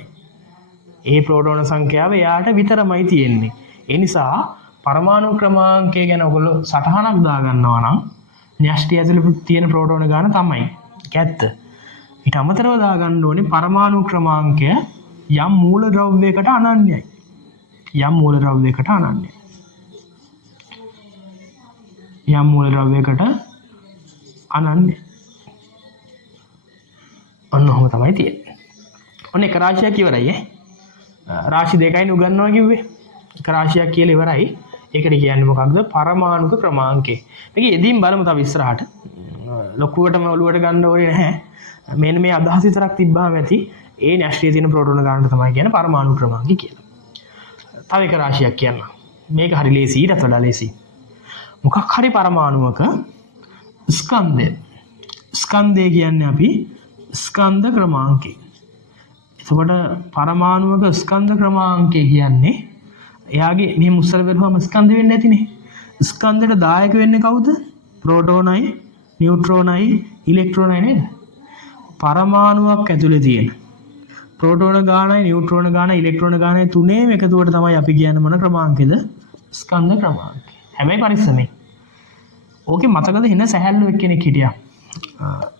ඒ ප්‍රෝටෝන සංඛ්‍යාව එයාට විතරමයි තියෙන්නේ. ඒ නිසා පරමාණු ක්‍රමාංකය ගැන ඔයගොල්ලෝ සටහනක් දාගන්නවා නම් න්‍යෂ්ටිය ඇතුලේ තියෙන ප්‍රෝටෝන ගාන තමයි. ඒක ඇත්ත. ඊට අමතරව දාගන්න ඕනේ පරමාණු ක්‍රමාංකය යම් මූල ද්‍රව්‍යයකට අනන්‍යයි. යම් මූල ද්‍රව්‍යයකට අනන්‍යයි. යම් මූල ද්‍රව්‍යයකට අනන්‍යයි. ඔන්න ඔහොම තමයි තියෙන්නේ. ඔන්න එක රාශියක් ඉවරයි ඈ. රාශි දෙකයි උගන්වනවා කිව්වේ. එක රාශියක් කියලා ඉවරයි. ඒකට කියන්නේ මොකක්ද? පරමාණුක ක්‍රමාංකය. මේක එදින් බලමු තව ඉස්සරහට. ලොකුවටම ඔලුවට ගන්න ඕනේ නැහැ. මෙන්න මේ අදහස විතරක් තිබ්බාම ඇති. ඒ න්‍යෂ්ටියේ තියෙන ප්‍රෝටෝන ගානට තමයි කියන්නේ පරමාණු ක්‍රමාංකය කියලා. තව එක රාශියක් කියන්න. මේක හරි ලේසි, ඊටත් වඩා ලේසි. මොකක් හරි පරමාණුවක ස්කන්ධය කියන්නේ අපි ස්කන්ධ ක්‍රමාංකය. එතකොට පරමාණුවක ස්කන්ධ ක්‍රමාංකය කියන්නේ එයාගේ මෙහෙම උස්සර බැලුවම ස්කන්ධ වෙන්නේ නැතිනේ. ස්කන්ධයට දායක වෙන්නේ කවුද? ප්‍රෝටෝනයි, නියුට්‍රෝනයි, ඉලෙක්ට්‍රෝනයි නේද? පරමාණුවක් ඇතුලේ තියෙන ප්‍රෝටෝන ගානයි, නියුට්‍රෝන ගානයි, ඉලෙක්ට්‍රෝන ගානයි තුනේම එකතුවට තමයි අපි කියන්නේ මොන ක්‍රමාංකෙද? ස්කන්ධ ක්‍රමාංකය. හැබැයි පරිස්සමෙන්. ඕකේ මතකද එන සැහැල්ලු එක්කෙනෙක් හිටියා.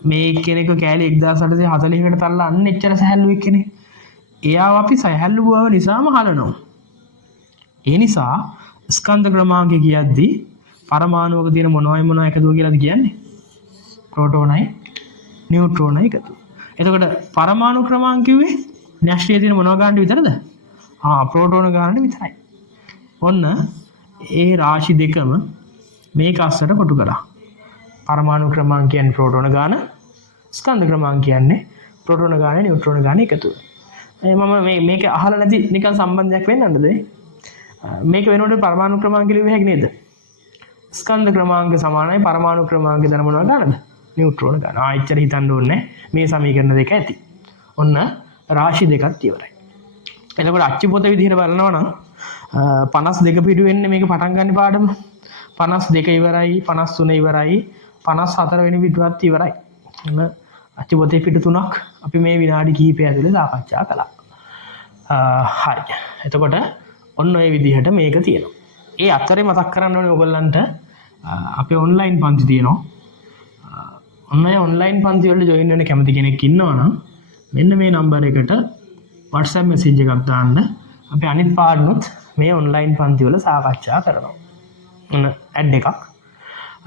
මේ කෙනෙක් කෑලි 1840කට තල්ලා අන්න එච්චර සැහැල්ලු එක්කෙනෙක්. එයාව අපි සැහැල්ලු බව නිසාම හලනවා. ඒ නිසා ස්කන්ධ ක්‍රමාංකය කියද්දී පරමාණුවක තියෙන මොනවයි එකතුව කියලාද කියන්නේ? ප්‍රෝටෝනයි, නියුට්‍රෝනයි එකතුව. එතකොට පරමාණු ක්‍රමාංක කිව්වේ න්‍යෂ්ටියේ තියෙන මොනවා ගන්නට විතරද? ප්‍රෝටෝන ගන්නට විතරයි. ඔන්න ඒ රාශි දෙකම මේක අස්සට කොටු කරා. පරමාණු ක්‍රමාංක කියන්නේ ප්‍රෝටෝන ගාන, ස්කන්ධ ක්‍රමාංක කියන්නේ ප්‍රෝටෝන ගාන, නියුට්‍රෝන ගාන එකතුව. මම මේක අහලා නැති නිකන් සම්බන්ධයක් වෙන්නන්නද? මේක වෙනකොට පරමාණු ක්‍රමාංක ලියුවේ හැකි නේද? ස්කන්ධ ක්‍රමාංක සමානයි පරමාණු ක්‍රමාංක දන මොනවා ගන්නද? නියුට්‍රෝන ගාන. එච්චර හිතන්න ඕනේ මේ සමීකරණ දෙක ඇති. ඔන්න රාශි දෙකක් ඉවරයි. එතකොට අච්චු පොත විදිහට බලනවා නම් 52 පිටු වෙන්නේ මේක පටන් ගන්න පාඩම. 52 ඉවරයි, 53 ඉවරයි, 54 වෙනි පිටුවත් ඉවරයි. එන්න අච්චු පොතේ පිටු 3ක් අපි මේ විනාඩි කිහිපය ඇතුළේ සාකච්ඡා කළා. හරි. එතකොට ඔන්න ඔය විදිහට මේක තියෙනවා. ඒ අතරේ මතක් කරන්න ඕනේ ඔයගොල්ලන්ට අපේ ඔන්ලයින් පන්ති තියෙනවා. ඔන්න ඔය ඔන්ලයින් පන්ති වලට ජොයින් වෙන්න කැමති කෙනෙක් ඉන්නවා නම් මෙන්න මේ නම්බර එකට WhatsApp message එකක් දාන්න. අපි අනිත් පාඩනුත් මේ ඔන්ලයින් පන්ති වල සාකච්ඡා කරනවා. ඔන්න ඇඩ් එකක්.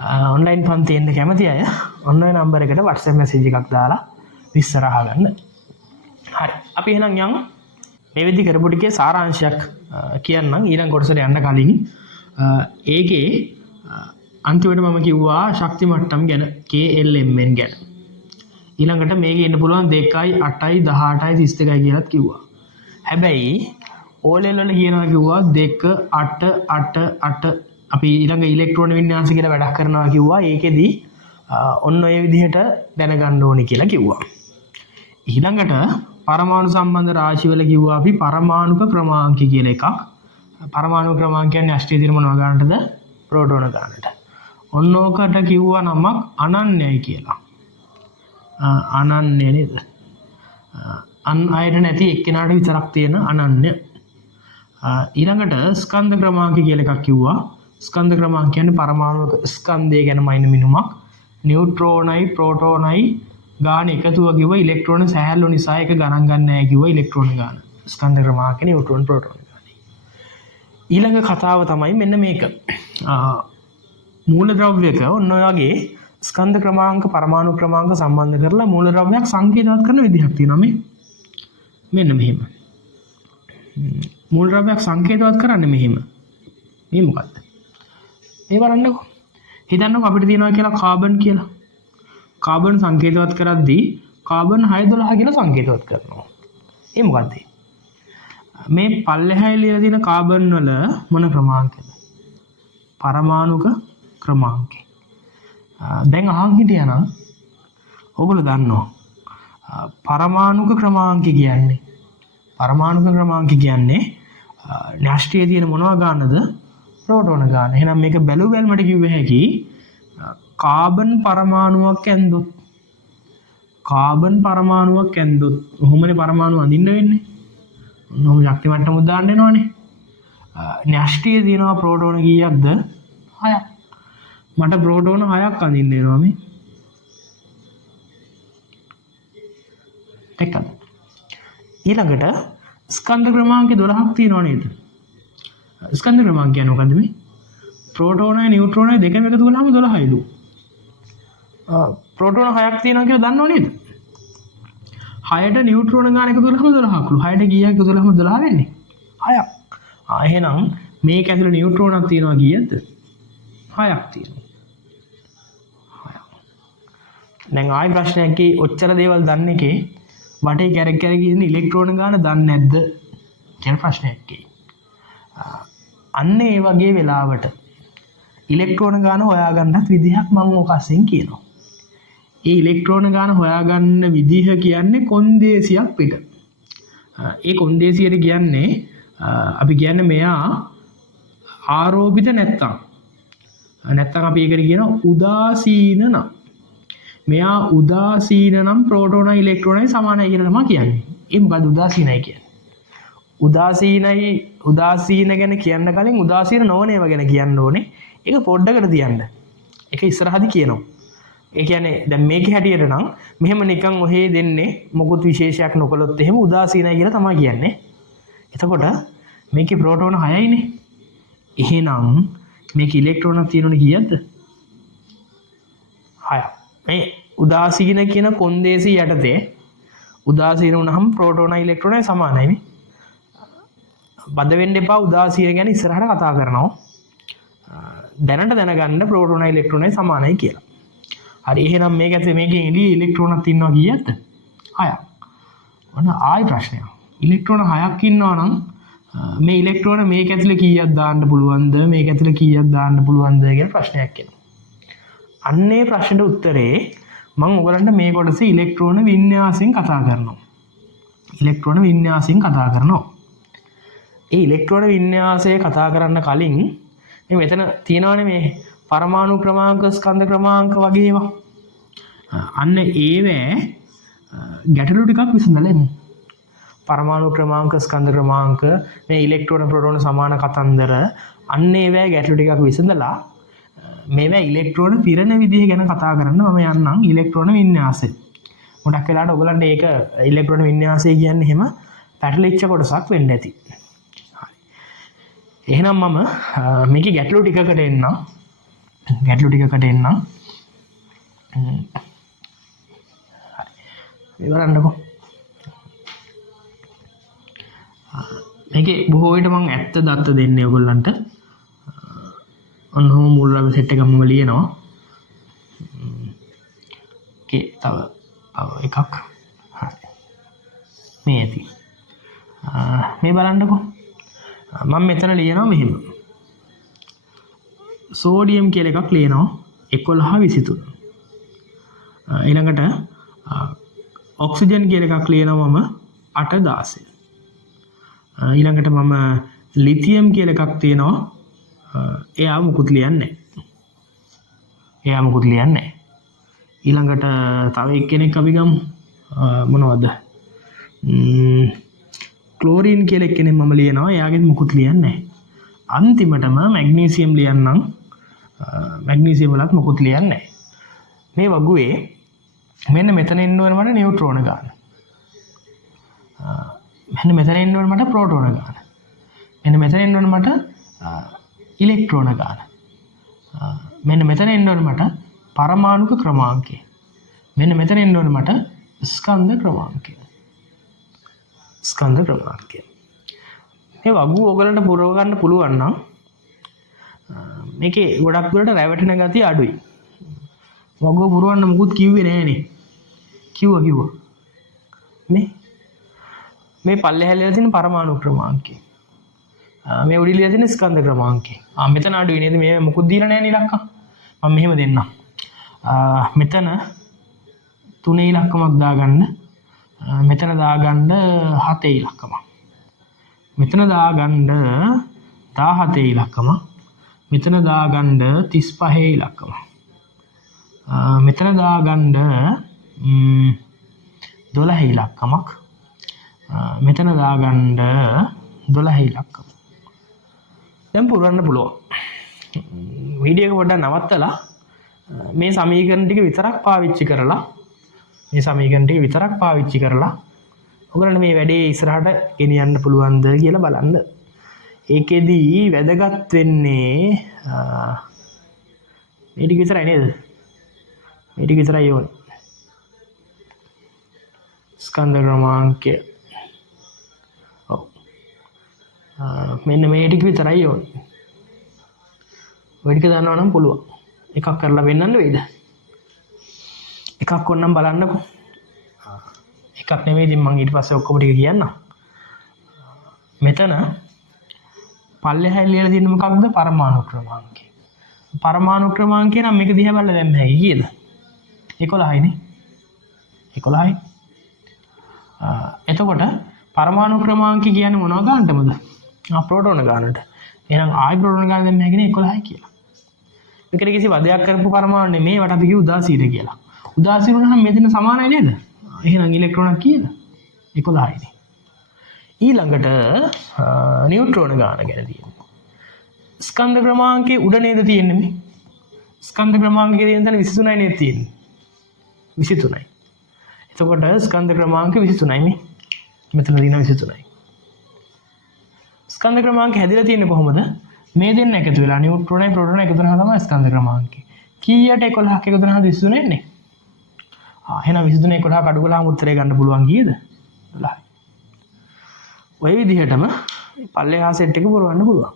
ඔන්ලයින් පන්ති එන්න කැමති අය ඔන්න ඔය නම්බර එකට WhatsApp message එකක් දාලා විස්තර අහගන්න. හරි. අපි එහෙනම් යමු. මේ විදි කරපු ටිකේ සාරාංශයක් කියන්නම් ඊළඟ කොටසට යන්න කලින්. ඒකේ අන්තිමට මම කිව්වා ශක්ති මට්ටම් ගැන KLMN ගැන. ඊළඟට මේකේ එන්න පුළුවන් 2යි 8යි 18යි 32යි කියලාත් කිව්වා. හැබැයි O level වල කියනවා කිව්වා 2 8 8 8 අපි ඊළඟ ඉලෙක්ට්‍රෝන වින්‍යාස කියලා වැඩක් කරනවා කිව්වා. ඒකෙදි ඔන්න ඔය විදිහට දැනගන්න ඕනේ කියලා කිව්වා. ඊළඟට පරමාණු සම්බන්ධ රාශි වල කිව්වා අපි පරමාණුක ක්‍රමාංක කියලා එකක්. පරමාණු ක්‍රමාංක කියන්නේ අෂ්ටය දින මොනවා ගන්නටද? ප්‍රෝටෝන ගන්නට. ඔන්න ඕකට කිව්වා නමක් අනන්‍යයි කියලා. අනන්‍ය නේද? අයට නැති එක්කෙනාට විතරක් තියෙන අනන්‍ය. ඊළඟට ස්කන්ධ ක්‍රමාංක කියලා එකක් කිව්වා. ස්කන්ධ ක්‍රමාංක කියන්නේ පරමාණුක ස්කන්ධය ගැන මයින් මිනුමක්. නියුට්‍රෝනයි ප්‍රෝටෝනයි ගාන එකතුව කිව්වා ඉලෙක්ට්‍රෝන සැහැල්ලු නිසා එක ගණන් ගන්න නැහැ කිව්වා ඉලෙක්ට්‍රෝන ගාන. ස්කන්ධ ක්‍රමාංක නියුට්‍රෝන ප්‍රෝටෝන ගාන. ඊළඟ කතාව තමයි මෙන්න මේක. මූලද්‍රව්‍යක ඔන්න ඔය වගේ ස්කන්ධ ක්‍රමාංක පරමාණු ක්‍රමාංක සම්බන්ධ කරලා මූලද්‍රව්‍යයක් සංකේතවත් කරන විදිහක් තියෙනවා මේ. මෙන්න මෙහෙම. මූලද්‍රව්‍යයක් සංකේතවත් කරන්නේ මෙහෙම. මේ මොකද්ද? මේ බලන්නකෝ. හිතන්නකෝ අපිට තියෙනවා කියලා කාබන් කියලා. කාබන් සංකේතවත් කරද්දී කාබන් 612 කියලා සංකේතවත් කරනවා. ඒ මොකද්ද? මේ පල්ලෙහායි ලියලා තියෙන කාබන් වල මොන ක්‍රමාංකද? පරමාණුක ක්‍රමාංකය. දැන් අහන් හිටියානම් ඔයගොල්ලෝ දන්නවා. පරමාණුක ක්‍රමාංක කියන්නේ න්‍යෂ්ටියේ තියෙන මොනවා ගන්නද? ප්‍රෝටෝන ගන්න. එහෙනම් මේක බැලු බැලමට කිව්ව හැකි කාබන් පරමාණුවක් ඇන්දොත් ඔහොමනේ පරමාණු අඳින්න වෙන්නේ. ඔහොම ශක්ති මට්ටම උදාන්න වෙනවනේ. න්‍යෂ්ටියේ තියෙනවා ප්‍රෝටෝන කීයක්ද? 6ක්. මට ප්‍රෝටෝන 6ක් අඳින්න වෙනවා මේ. දෙකක්. ඊළඟට ස්කන්ධ ක්‍රමාංක 12ක් තියෙනවා නේද? ස්කන්ධ ක්‍රමාංක කියන්නේ මොකද්ද මේ? ප්‍රෝටෝනයි නියුට්‍රෝනයි දෙකම එකතු කළාම 12යිලු. ප්‍රෝටෝන 6ක් තියෙනවා කියලා දන්නව නේද? 6ට නියුට්‍රෝන ගාන එකතු කළාම 12ක්ලු. 6ට කීයක් එකතු කළාම 12 වෙන්නේ? 6ක්. එහෙනම් මේක ඇතුළේ නියුට්‍රෝනක් තියෙනවා කීයද? 6ක් තියෙනවා. 6ක්. දැන් ආයි ප්‍රශ්නයක් කී ඔච්චර දේවල් දන්න එකේ වටේ කැරක් කැරක ඉන්න ඉලෙක්ට්‍රෝන ගාන දන්නේ නැද්ද කියලා ප්‍රශ්නයක් කී. අන්න ඒ වගේ වෙලාවට ඉලෙක්ට්‍රෝන ගාන හොයාගන්නත් විදිහක් මම ඔකසින් කියනවා. ඒ ඉලෙක්ට්‍රෝන ගාන හොයාගන්න විදිහ කියන්නේ කොන්දේසියක් පිට. ඒ කොන්දේසියට කියන්නේ අපි කියන්නේ මෙයා ආරෝපිත නැත්තම් අපි ඒකට කියනවා උදාසීන නම්. මෙයා උදාසීන නම් ප්‍රෝටෝනයි ඉලෙක්ට්‍රෝනයි සමානයි කියලා තමයි කියන්නේ. ඒ මොකද උදාසීනයි කියන්නේ? උදාසීන ගැන කියන්න කලින් උදාසීන නොවන ඒවා ගැන කියන්න ඕනේ. ඒක පොඩ්ඩකට තියන්න. ඒක ඉස්සරහදී කියනවා. ඒ කියන්නේ දැන් මේකේ හැටියට නම් මෙහෙම නිකන් ඔහේ දෙන්නේ මොකුත් විශේෂයක් නොකළොත් එහෙම උදාසීනයි කියලා තමයි කියන්නේ. එතකොට මේකේ ප්‍රෝටෝන 6යිනේ. එහෙනම් මේක ඉලෙක්ට්‍රෝනක් තියෙනවනේ කීයක්ද? 6ක්. මේ උදාසීන කියන කොන්දේසි යටතේ උදාසීන වුණාම ප්‍රෝටෝනයි ඉලෙක්ට්‍රෝනයි සමානයිනේ. බද වෙන්න එපා උදාසීන ගැන ඉස්සරහට කතා කරනවා. දැනට දැනගන්න ප්‍රෝටෝනයි ඉලෙක්ට්‍රෝනයි සමානයි කියලා. හරි එහෙනම් මේක ඇතුලේ මේකෙන් එළියේ ඉලෙක්ට්‍රෝනක් ඉන්නවා කීයක්ද? 6ක්. ඔන්න ආයි ප්‍රශ්නයක්. ඉලෙක්ට්‍රෝන 6ක් ඉන්නවා නම් මේ ඉලෙක්ට්‍රෝන මේක ඇතුලේ කීයක් දාන්න පුළුවන්ද? මේක ඇතුලේ කීයක් දාන්න පුළුවන්ද කියලා ප්‍රශ්නයක් එනවා. අන්නේ ප්‍රශ්නෙට උත්තරේ මම ඔයගලන්ට මේ කොටසේ ඉලෙක්ට්‍රෝන වින්‍යාසයෙන් කතා කරනවා. ඒ ඉලෙක්ට්‍රෝන වින්‍යාසය කතා කරන්න කලින් මේ මෙතන තියෙනවානේ මේ පරමාණු ක්‍රමාංක ස්කන්ධ ක්‍රමාංක වගේ ඒවා. අන්න ඒවැ ගැටලු ටිකක් විසඳලා එමු. පරමාණු ක්‍රමාංක ස්කන්ධ ක්‍රමාංක මේ ඉලෙක්ට්‍රෝන ප්‍රෝටෝන සමාන කතන්දර අන්න ඒවැ ගැටලු ටිකක් විසඳලා මේවා ඉලෙක්ට්‍රෝන පිරෙන විදිහ ගැන කතා කරන්න මම යන්නම් ඉලෙක්ට්‍රෝන වින්‍යාසය. ගොඩක් වෙලාවට ඔයගලන්ට ඒක ඉලෙක්ට්‍රෝන වින්‍යාසය කියන්නේ එහෙම පැටලිච්ච කොටසක් වෙන්න ඇති. හරි. එහෙනම් මම මේකේ ගැටලු ටිකකට එන්නම්. ගැටලු ටිකකට එන්නම්. හරි. බලන්නකෝ. මේකේ බොහෝ විට මම ඇත්ත දත්ත දෙන්නේ ඔයගොල්ලන්ට. ඔන්න මුල් රබ සෙට් එකම ලියනවා. තව එකක්. හරි. මේ ඇති. මේ බලන්නකෝ. මම මෙතන ලියනවා මෙහෙම. සෝඩියම් කියලා එකක් ලියනවා 11 23. ඊළඟට ඔක්සිජන් කියලා එකක් ලියනවා මම 8 16. ඊළඟට මම ලිතියම් කියලා එකක් තියෙනවා. එයා මුකුත් ලියන්නේ නැහැ. ඊළඟට තව එක්කෙනෙක් අපි ගමු. මොනවද? ක්ලෝරින් කියලා එක්කෙනෙක් මම ලියනවා. එයාගෙත් මුකුත් ලියන්නේ නැහැ. අන්තිමටම මැග්නීසියම් ලියන්නම්. මැග්නීසියම් වලත් මුකුත් ලියන්නේ නැහැ. මේ වගුවේ මෙන්න මෙතන එන්න ඕන මට නියුට්‍රෝන ගන්න. මෙන්න මෙතන එන්න ඕන මට ප්‍රෝටෝන ගන්න. මෙන්න මෙතන එන්න ඕන මට ඉලෙක්ට්‍රෝන ගන්න. මෙන්න මෙතන එන්න ඕන මට පරමාණුක ක්‍රමාංකය. මෙන්න මෙතන එන්න ඕන මට ස්කන්ධ ක්‍රමාංකය. මේ වගුව ඔයගලන්ට පුරව ගන්න පුළුවන් නම් මේකේ ගොඩක් දුරට රැවටෙන ගතිය අඩුයි. වගුව පුරවන්න මුකුත් කිව්වේ නෑනේ. කිව්වා. මේ පල්ලෙහා ලියලා තියෙන පරමාණු ක්‍රමාංකය. මේ උඩ ලියලා තියෙන ස්කන්ධ ක්‍රමාංකය. මෙතන අඩුයි නේද? මේ මුකුත් දීලා නෑනේ ඉලක්කම්. මම මෙහෙම දෙන්නම්. මෙතන 3 ඉලක්කමක් දාගන්න. මෙතන දාගන්න 7 ඉලක්කමක්. මෙතන දාගන්න 17 ඉලක්කමක්. මෙතන දාගන්න 35 ඉලක්කමක්. මෙතන දාගන්න 12 ඉලක්කමක්. මෙතන දාගන්න 12 ඉලක්කමක්. දැන් පුරවන්න පුළුවන්. වීඩියෝ එක පොඩ්ඩක් නවත්තලා මේ සමීකරණ ටික විතරක් පාවිච්චි කරලා ඔයගොල්ලන්ට මේ වැඩේ ඉස්සරහට ගෙනියන්න පුළුවන්ද කියලා බලන්න. ඒකෙදී වැදගත් වෙන්නේ මේ ටික විතරයි නේද? මේ ටික විතරයි ඕනේ. ස්කන්ධ ක්‍රමාංකය. ඔව්. මෙන්න මේ ටික විතරයි ඕනේ. ඔය ටික දන්නවා නම් පුළුවන්. එකක් කරලා වෙන්නන්න වෙයිද? එකක් ඕනනම් බලන්නකෝ. එකක් නෙමෙයි ඉතින් මම ඊට පස්සේ ඔක්කොම ටික කියන්නම්. මෙතන පල්ලෙහා ලියලා තියෙන මොකක්ද? පරමාණු ක්‍රමාංකය. පරමාණු ක්‍රමාංකය නම් මේක දිහා බලලා දැම්ම හැකි කීයද? 11යි නේ. 11යි. එතකොට පරමාණු ක්‍රමාංකය කියන්නේ මොනවා ගන්නටද? ප්‍රෝටෝන ගන්නට. එහෙනම් ආයි ප්‍රෝටෝන ගන්න දැම්ම හැකිනේ 11යි කියලා. මේකට කිසි වදයක් කරපු පරමාණු නෙමෙයි වට අපි කිව්ව උදාසීන කියලා. උදාසීන වුණාම මෙතන සමානයි නේද? එහෙනම් ඉලෙක්ට්‍රෝනක් කීයද? 11යි නේ. ඊළඟට නියුට්‍රෝන ගාන ගැන තියෙනවා. ස්කන්ධ ක්‍රමාංකයේ උඩ නේද තියෙන්නේ මේ? ස්කන්ධ ක්‍රමාංකයේ තියෙන තැන 23යි නේද තියෙන්නේ? 23යි. එතකොට ස්කන්ධ ක්‍රමාංක 23යි මේ. මෙතන තියෙන 23යි. ස්කන්ධ ක්‍රමාංක හැදිලා තියෙන්නේ කොහොමද? මේ දෙන්න එකතු වෙලා නියුට්‍රෝනයි ප්‍රෝටෝනයි එකතු වෙනවා තමයි ස්කන්ධ ක්‍රමාංකය. කීයට 11ක් එකතු වෙනවද 23 එන්නේ? එහෙනම් 23 11ක් අඩු කළාම උත්තරේ ගන්න පුළුවන් කීයද? 12යි. ඔය විදිහටම පල්ලෙහා සෙට් එක පුරවන්න පුළුවන්.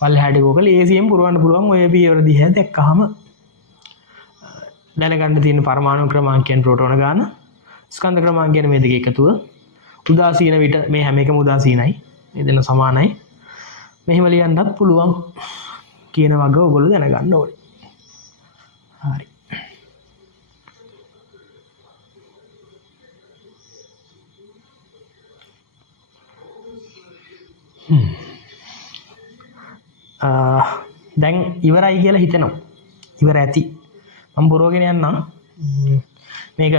පල්ලෙහාට ගෝකල ACM පුරවන්න පුළුවන්. ඔය පියවර දිහා දැක්කහම දැනගන්න තියෙන පරමාණු ක්‍රමාංකයන් ප්‍රෝටෝන ගාන ස්කන්ධ ක්‍රමාංකයන් මේ දෙක එකතුව උදාසීන විට මේ හැම එකම උදාසීනයි. මේ දෙන්න සමානයි. මෙහෙම ලියන්නත් පුළුවන් කියන වග ඔයගොල්ලෝ දැනගන්න ඕනේ. හරි. දැන් ඉවරයි කියලා හිතෙනවා. ඉවර ඇති. මම පුරවගෙන යන්නම්. මේක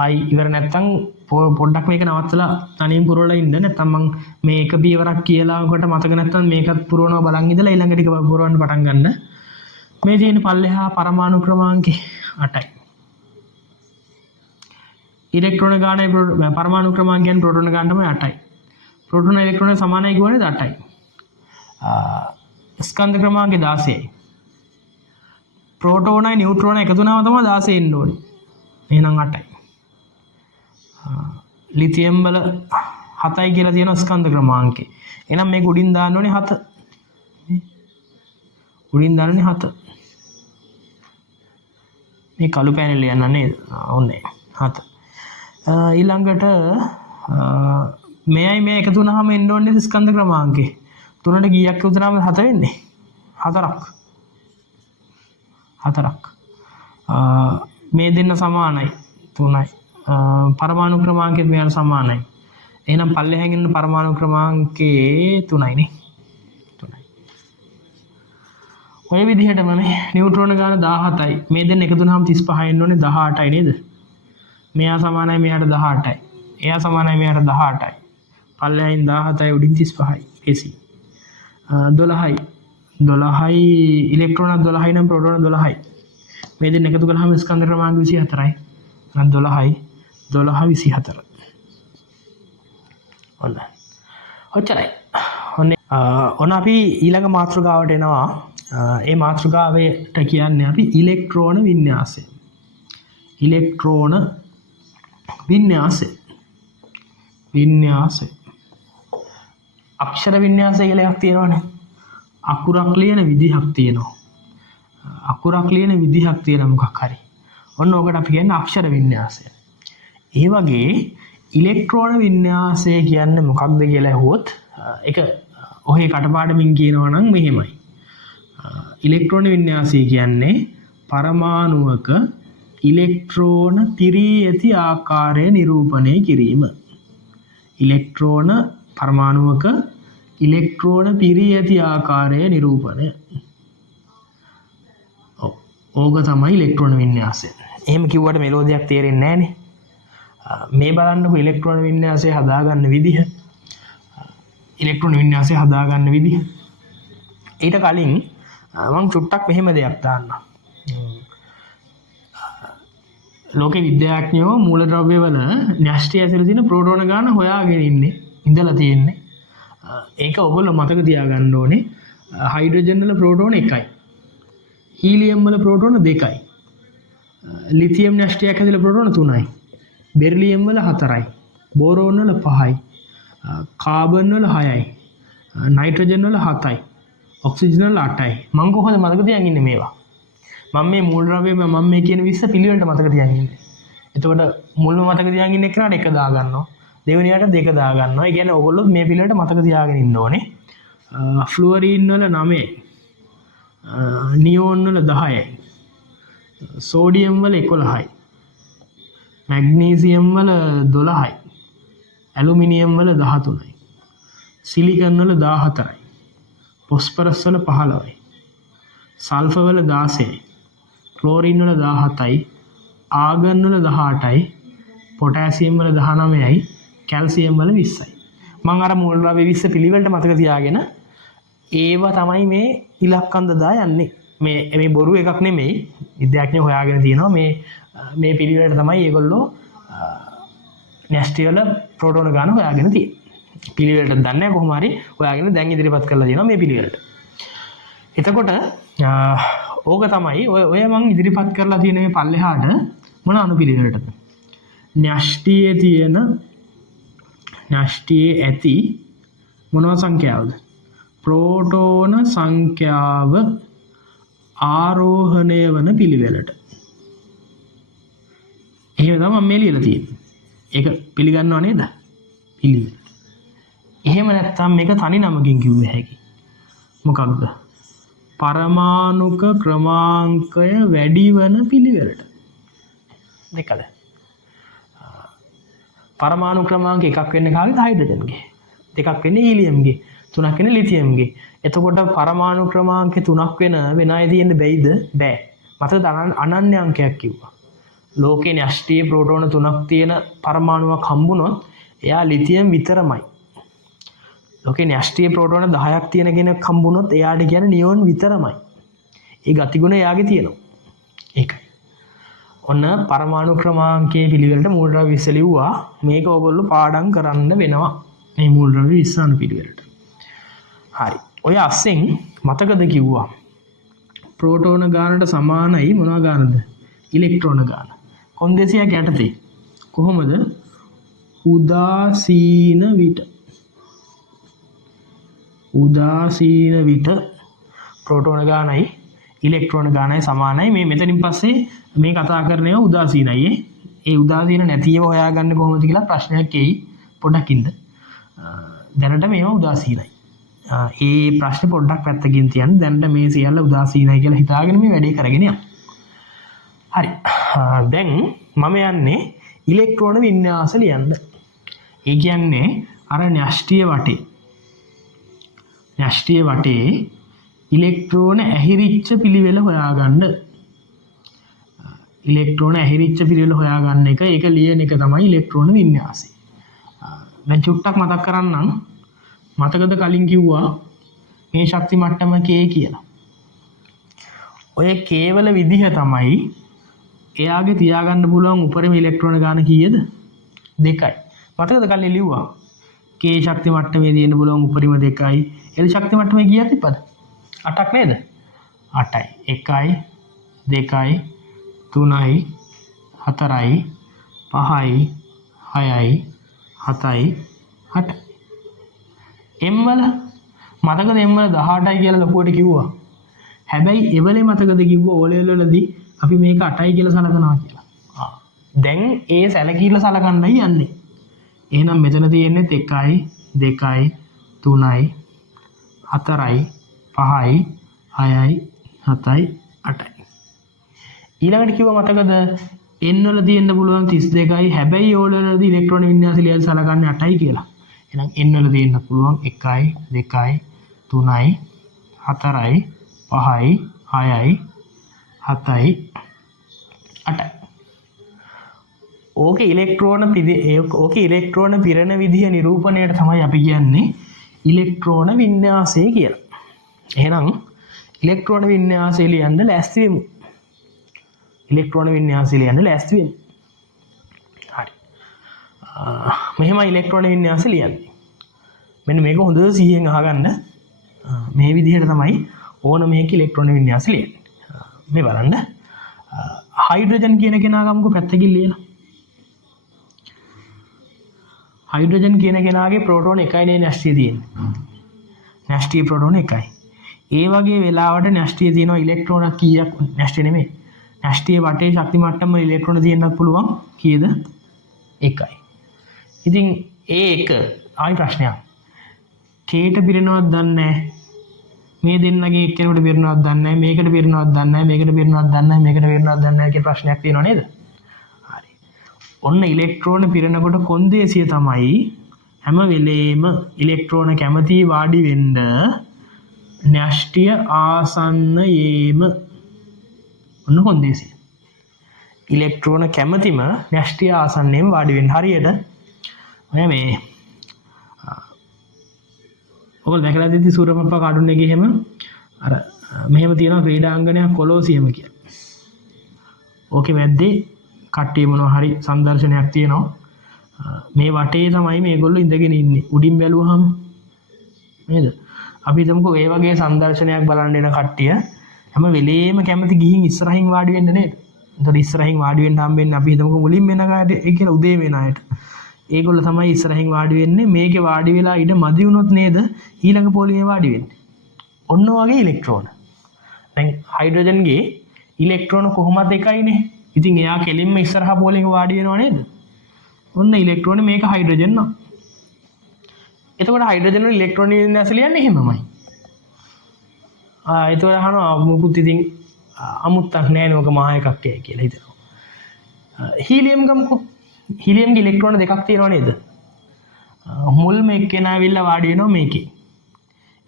ආයි ඉවර නැත්තම් පොඩ්ඩක් මේක නවත්තලා තනියෙන් පුරවලා ඉන්න. නැත්තම් මම මේක පියවරක් කියලා කොට මතක නැත්තම් මේකත් පුරවනවා බලන් ඉඳලා ඊළඟ ටික පුරවන්න පටන් ගන්න. මේ තියෙන පල්ලෙහා පරමාණු ක්‍රමාංකේ 8යි. ඉලෙක්ට්‍රෝන ගානේ පරමාණු ක්‍රමාංකයන් ප්‍රෝටෝන ගාන තමයි 8යි. ප්‍රෝටෝන ඉලෙක්ට්‍රෝන සමානයි කියවනේ 8යි. ස්කන්ධ ක්‍රමාංකේ 16යි. ප්‍රෝටෝනයි නියුට්‍රෝන එකතු වුණාම තමයි 16 එන්න ඕනේ. එහෙනම් 8යි. ලිතියම් වල 7යි කියලා තියෙන ස්කන්ධ ක්‍රමාංකේ. එහෙනම් මේක උඩින් දාන්න ඕනේ 7. උඩින් දාන්නේ 7. මේ කළු පැනල් යන්න නේද? ඕනේ 7. ඊළඟට මෙයයි මේ එකතු වුණාම එන්න ඕනේ ස්කන්ධ ක්‍රමාංකේ. 3ට කීයක් එකතු වුණාම 7 වෙන්නේ? 4ක්. මේ දෙන්න සමානයි 3යි. පරමාණු ක්‍රමාංකෙත් මෙයාට සමානයි. එහෙනම් පල්ලෙහාන් ඉන්න පරමාණු ක්‍රමාංකේ 3යි නේ. 3යි. ඔය විදිහටම මේ නියුට්‍රෝන ගාන 17යි. මේ දෙන්න එකතු වුණාම 35 එන්න ඕනේ 18යි නේද? මෙයා සමානයි මෙයාට 18යි. එයා සමානයි මෙයාට 18යි. පල්ලෙහාන් 17යි උඩින් 35යි. එසි. 12යි. 12යි ඉලෙක්ට්‍රෝන 12යි නම් ප්‍රෝටෝන 12යි. මේ දෙන්න එකතු කළාම ස්කන්ධ ක්‍රමාංක 24යි. නම් 12යි 12 24. ඔච්චරයි. ඔන්න අපි ඊළඟ මාතෘකාවට එනවා. ඒ මාතෘකාවට කියන්නේ අපි ඉලෙක්ට්‍රෝන වින්‍යාසය. ඉලෙක්ට්‍රෝන වින්‍යාසය. අක්ෂර වින්‍යාසය කියලා එකක් තියෙනවානේ. අකුරක් ලියන විදිහක් තියෙනවා. අකුරක් ලියන විදිහක් තියෙන මොකක් හරි. ඔන්න ඕකට අපි කියන්නේ අක්ෂර වින්‍යාසය. ඒ වගේ ඉලෙක්ට්‍රෝන වින්‍යාසය කියන්නේ මොකක්ද කියලා අහුවොත් ඒක ඔහේ කටපාඩමින් කියනවා නම් මෙහෙමයි. ඉලෙක්ට්‍රෝන වින්‍යාසය කියන්නේ පරමාණුවක ඉලෙක්ට්‍රෝන පිරී ඇති ආකාරය නිරූපණය කිරීම. ඉලෙක්ට්‍රෝන පරමාණුවක ඉලෙක්ට්‍රෝන පිරී ඇති ආකාරය නිරූපණය. ඕක තමයි ඉලෙක්ට්‍රෝන වින්‍යාසය. එහෙම කිව්වට මෙලෝදියක් තේරෙන්නේ නැහනේ. මේ බලන්නකො ඉලෙක්ට්‍රෝන වින්‍යාසය හදාගන්න විදිහ. ඉලෙක්ට්‍රෝන වින්‍යාසය හදාගන්න විදිහ. ඊට කලින් මම චුට්ටක් මෙහෙම දෙයක් දාන්නම්. ලෝක විද්‍යාඥයෝ මූලද්‍රව්‍ය වල න්‍යෂ්ටි ඇතුළේ තියෙන ප්‍රෝටෝන ගාන හොයාගෙන ඉඳලා තියෙන්නේ. ඒක ඔයගොල්ලෝ මතක තියාගන්න ඕනේ. හයිඩ්‍රජන් වල ප්‍රෝටෝන 1යි. හීලියම් වල ප්‍රෝටෝන 2යි. ලිතියම් න්‍යෂ්ටියක් ඇතුළේ ප්‍රෝටෝන 3යි. බෙරිලියම් වල 4යි. බෝරෝන් වල 5යි. කාබන් වල 6යි. නයිට්‍රජන් වල 7යි. ඔක්සිජන් වල 8යි. මම කොහොමද මතක තියාගෙන ඉන්නේ මේවා? මම මේ මූලද්‍රව්‍ය මම මේ කියන 20 පිළිවෙලට මතක තියාගෙන ඉන්නේ. එතකොට මුල්ම මතක තියාගෙන ඉන්න එකට 1 දා ගන්නවා. දෙවෙනියට 2 දා ගන්නවා. ඒ කියන්නේ ඕගොල්ලෝ මේ පිළිවෙලට මතක තියාගෙන ඉන්න ඕනේ. ෆ්ලුවරින් වල 9යි. නියෝන් වල 10යි. සෝඩියම් වල 11යි. මැග්නීසියම් වල 12යි. ඇලුමිනියම් වල 13යි. සිලිකන් වල 14යි. ෆොස්ෆරස් වල 15යි. සල්ෆර් වල 16යි. ක්ලෝරින් වල 17යි. ආගන් වල 18යි. පොටෑසියම් වල 19යි. කැල්සියම් වල 20යි. මම අර මූලද්‍රව්‍ය 20 පිළිවෙලට මතක තියාගෙන ඒව තමයි මේ ඉලක්කම් දදා යන්නේ. මේ බොරු එකක් නෙමෙයි. විද්‍යාඥයෝ හොයාගෙන තියෙනවා මේ පිළිවෙලට තමයි ඒගොල්ලෝ න්‍යෂ්ටි වල ප්‍රෝටෝන ගාන හොයාගෙන තියෙන්නේ. පිළිවෙලට දන්නේ නැහැ කොහොම හරි හොයාගෙන දැන් ඉදිරිපත් කරලා තියෙනවා මේ පිළිවෙලට. එතකොට ඕක තමයි ඔය මම ඉදිරිපත් කරලා තියෙන මේ පල්ලෙහාට මොන අනුපිළිවෙලටද? න්‍යෂ්ටියේ ඇති මොනවා සංඛ්‍යාවද? ප්‍රෝටෝන සංඛ්‍යාව ආරෝහණය වන පිළිවෙලට. එහෙම තමයි මම මේ ලියලා තියෙන්නේ. ඒක පිළිගන්නව නේද? පිළිවෙල. එහෙම නැත්නම් මේක තනි නමකින් කිව්ව හැකි. මොකක්ද? පරමාණුක ක්‍රමාංකය වැඩි වන පිළිවෙලට. දෙකද? පරමාණු ක්‍රමාංක එකක් වෙන්නේ කාගේද? හයිඩ්‍රජන්ගේ. දෙකක් වෙන්නේ හීලියම්ගේ. තුනක් වෙන්නේ ලිතියම්ගේ. එතකොට පරමාණු ක්‍රමාංක 3ක් වෙන අය තියෙන්න බැයිද? බෑ. මතකද අනන්‍ය අංකයක් කිව්වා. ලෝකේ න්‍යෂ්ටියේ ප්‍රෝටෝන 3ක් තියෙන පරමාණුවක් හම්බුනොත් එයා ලිතියම් විතරමයි. ලෝකේ න්‍යෂ්ටියේ ප්‍රෝටෝන 10ක් තියෙන කෙනෙක් හම්බුනොත් එයාට කියන්නේ නියෝන් විතරමයි. ඒ ගතිගුණ එයාගේ තියෙනවා. ඒකයි. ඔන්න පරමාණු ක්‍රමාංකයේ පිළිවෙලට මූලද්‍රව්‍ය 20 ලිව්වා. මේක ඔයගොල්ලෝ පාඩම් කරන්න වෙනවා. මේ මූලද්‍රව්‍ය 20 අනු පිළිවෙලට. හරි. ඔය අස්සෙන් මතකද කිව්වා ප්‍රෝටෝන ගානට සමානයි මොනවා ගානද? ඉලෙක්ට්‍රෝන ගාන. කොන්දේසියක් යටතේ කොහොමද? උදාසීන විට ප්‍රෝටෝන ගානයි ඉලෙක්ට්‍රෝන ගානයි සමානයි. මේ මෙතනින් පස්සේ මේ කතා කරන්නේ උදාසීනයි. ඒ උදාසීන නැතිව හොයාගන්න කොහොමද කියලා ප්‍රශ්නයක් එයි පොඩ්ඩක් ඉන්න. දැනට මේවා උදාසීනයි. ඒ ප්‍රශ්නේ පොඩ්ඩක් පැත්තකින් තියන්න. දැනට මේ සියල්ල උදාසීනයි කියලා හිතාගෙන මේ වැඩේ කරගෙන යන්න. හරි. දැන් මම යන්නේ ඉලෙක්ට්‍රෝන වින්‍යාස ලියන්න. ඒ කියන්නේ අර න්‍යෂ්ටිය වටේ ඉලෙක්ට්‍රෝන ඇහිරිච්ච පිළිවෙල හොයාගන්න. ඉලෙක්ට්‍රෝන ඇහිරිච්ච පිළිවෙල හොයාගන්න එක ඒක ලියන එක තමයි ඉලෙක්ට්‍රෝන වින්‍යාසය. දැන් චුට්ටක් මතක් කරන්නම්. මතකද කලින් කිව්වා මේ ශක්ති මට්ටම K කියලා. ඔය K වල විදිහ තමයි එයාගේ තියාගන්න පුළුවන් උපරිම ඉලෙක්ට්‍රෝන ගාන කීයද? 2යි. මතකද කලින් ලිව්වා K ශක්ති මට්ටමේ තියෙන පුළුවන් උපරිම 2යි. L ශක්ති මට්ටමේ කීයක් තිබ්බද? 8ක් නේද? 8යි. 1යි 2යි 3යි 4යි 5යි 6යි 7යි 8යි. M වල මතකද M වල 18යි කියලා ලොකුවට කිව්වා. හැබැයි එවලේ මතකද කිව්වා O level වලදී අපි මේක 8යි කියලා සලකනවා කියලා. දැන් ඒ සැලකිල්ල සලකන්නයි යන්නේ. එහෙනම් මෙතන තියෙන්නේ 1යි 2යි 3යි 4යි 5යි 6යි 7යි 8යි. ඊළඟට කිව්වා මතකද N වල තියෙන්න පුළුවන් 32යි. හැබැයි O level වලදී ඉලෙක්ට්‍රෝන වින්‍යාසය ලියලා සලකන්නේ 8යි කියලා. එහෙනම් N වල තියෙන්න පුළුවන් 1යි 2යි 3යි 4යි 5යි 6යි 7යි 8යි. ඕකේ ඉලෙක්ට්‍රෝන පිරෙන විදිහ නිරූපණයට තමයි අපි කියන්නේ ඉලෙක්ට්‍රෝන වින්‍යාසය කියලා. එහෙනම් ඉලෙක්ට්‍රෝන වින්‍යාසය ලියන්න ලෑස්ති වෙමු. හරි. මෙහෙම ඉලෙක්ට්‍රෝන වින්‍යාසය ලියන්නේ. මෙන්න මේක හොඳට සිහියෙන් අහගන්න. මේ විදිහට තමයි ඕන මේක ඉලෙක්ට්‍රෝන වින්‍යාසය ලියන්නේ. මේ බලන්න. හයිඩ්‍රජන් කියන කෙනා ගමුකෝ පැත්තකින් ලියලා. හයිඩ්‍රජන් කියන කෙනාගේ ප්‍රෝටෝන 1යි නේ න්‍යෂ්ටිය තියෙන්නේ. න්‍යෂ්ටිය ප්‍රෝටෝන 1යි. ඒ වගේ වෙලාවට න්‍යෂ්ටිය තියෙනවා ඉලෙක්ට්‍රෝන කීයක්? න්‍යෂ්ටිය නෙමෙයි. න්‍යෂ්ටිය වටේ ශක්ති මට්ටම ඉලෙක්ට්‍රෝන තියෙන්නත් පුළුවන්. කීයද? 1යි. ඉතින් ඒ එක ආයි ප්‍රශ්නයක්. කේට පිරෙනවද දන්නේ නැහැ. මේ දෙන්නගේ එක්කෙනෙකුට පිරෙනවද දන්නේ නැහැ. මේකට පිරෙනවද දන්නේ නැහැ. මේකට පිරෙනවද දන්නේ නැහැ. මේකට පිරෙනවද දන්නේ නැහැ කියන ප්‍රශ්නයක් තියෙනව නේද? හරි. ඔන්න ඉලෙක්ට්‍රෝන පිරෙනකොට කොන්දේසිය තමයි හැම වෙලේම ඉලෙක්ට්‍රෝන කැමති වාඩි වෙන්න න්‍යෂ්ටිය ආසන්නයේම. ඔන්න කොන්දේසිය. ඉලෙක්ට්‍රෝන කැමතිම න්‍යෂ්ටිය ආසන්නයේම වාඩි වෙන්න. හරියට ඔය මේ ඔයගොල්ලෝ දැකලා තියෙදි සූරපප්පා කාටුන් එකේ එහෙම අර මෙහෙම තියෙනවා ක්‍රීඩාංගණයක් කොලෝසියම කියලා. ඕකේ මැද්දේ කට්ටිය මොනවා හරි සංදර්ශනයක් තියෙනවා. මේ වටේ තමයි මේගොල්ලෝ ඉඳගෙන ඉන්නේ. උඩින් බැලුවහම නේද? අපි හිතමුකෝ ඒ වගේ සංදර්ශනයක් බලන්න එන කට්ටිය හැම වෙලේම කැමති ගිහින් ඉස්සරහින් වාඩි වෙන්න නේද? එතකොට ඉස්සරහින් වාඩි වෙන්න හම්බෙන්නේ අපි හිතමුකෝ මුලින් වෙන කාට ඒ කියලා උදේ වෙන අයට. ඒගොල්ලෝ තමයි ඉස්සරහින් වාඩි වෙන්නේ. මේකේ වාඩි වෙලා ඉඳ මදි වුණොත් නේද ඊළඟ පොලිමේ වාඩි වෙන්නේ. ඔන්න වගේ ඉලෙක්ට්‍රෝන. දැන් හයිඩ්‍රජන්ගේ ඉලෙක්ට්‍රෝන කොහොමද එකයිනේ. ඉතින් එයා කෙලින්ම ඉස්සරහා පොලිමේ වාඩි වෙනව නේද? ඔන්න ඉලෙක්ට්‍රෝන මේක හයිඩ්‍රජන් නම්. එතකොට හයිඩ්‍රජන් වල ඉලෙක්ට්‍රෝන වින්‍යාස ලියන්නේ එහෙමමයි. එතකොට අහනවා මොකුත් ඉතින් අමුත්තක් නෑ නෝක මහා එකක් කියලා හිතනවා. හීලියම් ගමුකෝ. හීලියම්ගේ ඉලෙක්ට්‍රෝන දෙකක් තියෙනවා නේද? මුල්ම එක්කෙනා ඇවිල්ලා වාඩි වෙනවා මේකේ.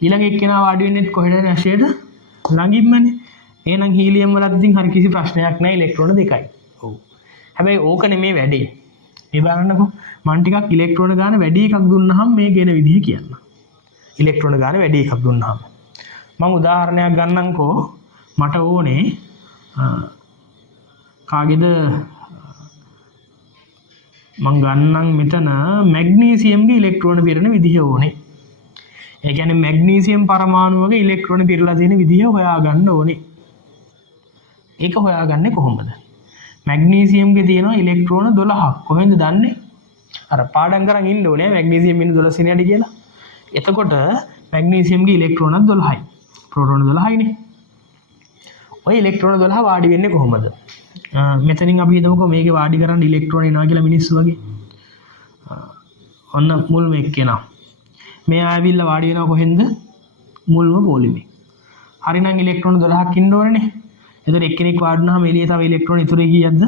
ඊළඟ එක්කෙනා වාඩි වෙන්නේ කොහෙද නැෂේද? ළඟින්මනේ. එහෙනම් හීලියම් වලත් ඉතින් හරි කිසි ප්‍රශ්නයක් නෑ ඉලෙක්ට්‍රෝන දෙකයි. ඔව්. හැබැයි ඕක නෙමේ වැඩේ. මේ බලන්නකෝ මම ටිකක් ඉලෙක්ට්‍රෝන ගාන වැඩි එකක් දුන්නාම මේ ගෙන විදිහ කියන්න. ඉලෙක්ට්‍රෝන ගාන වැඩි එකක් දුන්නාම මම උදාහරණයක් ගන්නම්කෝ. මට ඕනේ කාගේද මම ගන්නම් මෙතන මැග්නීසියම්ගේ ඉලෙක්ට්‍රෝන පිරෙන විදිහ ඕනේ. ඒ කියන්නේ මැග්නීසියම් පරමාණු වගේ ඉලෙක්ට්‍රෝන පිරලා තියෙන විදිහ හොයාගන්න ඕනේ. ඒක හොයාගන්නේ කොහොමද? මැග්නීසියම්ගේ තියෙනවා ඉලෙක්ට්‍රෝන 12ක්. කොහෙන්ද දන්නේ? අර පාඩම් කරන් ඉන්න ඕනේ මැග්නීසියම් ඉන්නේ 12 සිනියඩි කියලා. එතකොට මැග්නීසියම්ගේ ඉලෙක්ට්‍රෝනක් 12යි. ප්‍රෝටෝන 12යිනේ. ඔය ඉලෙක්ට්‍රෝන 12 වාඩි වෙන්නේ කොහොමද? මෙතනින් අපි හිතමුකෝ මේකේ වාඩි කරන්න ඉලෙක්ට්‍රෝන එනවා කියලා මිනිස්සු වගේ. ඔන්න මුල්ම එක්කෙනා. මේ ආවිල්ලා වාඩි වෙනවා කොහෙන්ද? මුල්ම පොලිමේ. හරිනම් ඉලෙක්ට්‍රෝන 12ක් ඉන්න ඕනේනේ. එතකොට එක්කෙනෙක් වාඩි වුණාම එළියේ තව ඉලෙක්ට්‍රෝන ඉතුරු කීයක්ද?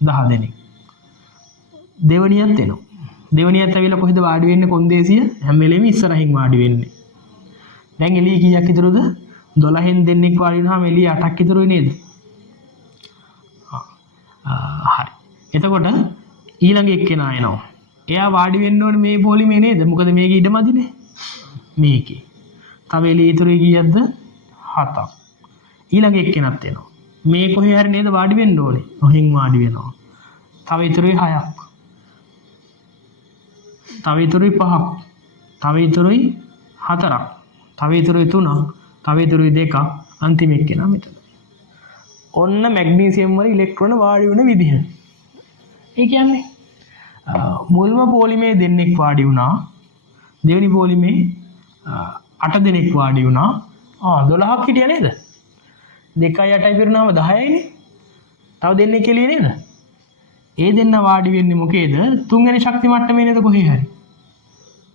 10 දෙනෙක්. දෙවණියත් එනවා. දෙවණියත් ඇවිල්ලා කොහෙද වාඩි වෙන්නේ? කොන්දේසිය හැම වෙලෙම ඉස්සරහින් වාඩි වෙන්නේ. දැන් එළියේ කීයක් ඉතුරුද? 12න් දෙන්නෙක් වාඩි වුණාම එළියේ 8ක් ඉතුරුයි නේද? හරි. එතකොට ඊළඟ එක්කෙනා එනවා. එයා වාඩි වෙන්න ඕනේ මේ පොලිමේ නේද? මොකද මේකේ ඉඩමදිනේ. මේකේ. තව එළියේ ඉතුරුයි කීයක්ද? 7ක්. ඊළඟ එක්කෙනත් එනවා. මේ කොහේ හරි නේද වාඩි වෙන්න ඕනේ. ඔහෙන් වාඩි වෙනවා. තව ඉතුරුයි 6ක්. තව ඉතුරුයි 5ක්. තව ඉතුරුයි 4ක්. තව ඉතුරුයි 3ක්. තව ඉතුරුයි 2ක්. අන්තිම එක්කෙනා මෙතන. ඔන්න මැග්නීසියම් වල ඉලෙක්ට්‍රෝන වාඩි වෙන විදිහ. ඒ කියන්නේ මුල්ම පොලිමේ දෙන්නෙක් වාඩි වුණා. දෙවෙනි පොලිමේ 8 දෙනෙක් වාඩි වුණා. 12ක් හිටියා නේද? 2යි 8යි පිරුණාම 10යිනේ. තව දෙන්නෙක් එළියේ නේද? ඒ දෙන්න වාඩි වෙන්නේ මොකේද? තුන්වෙනි ශක්ති මට්ටමේ නේද කොහේ හරි.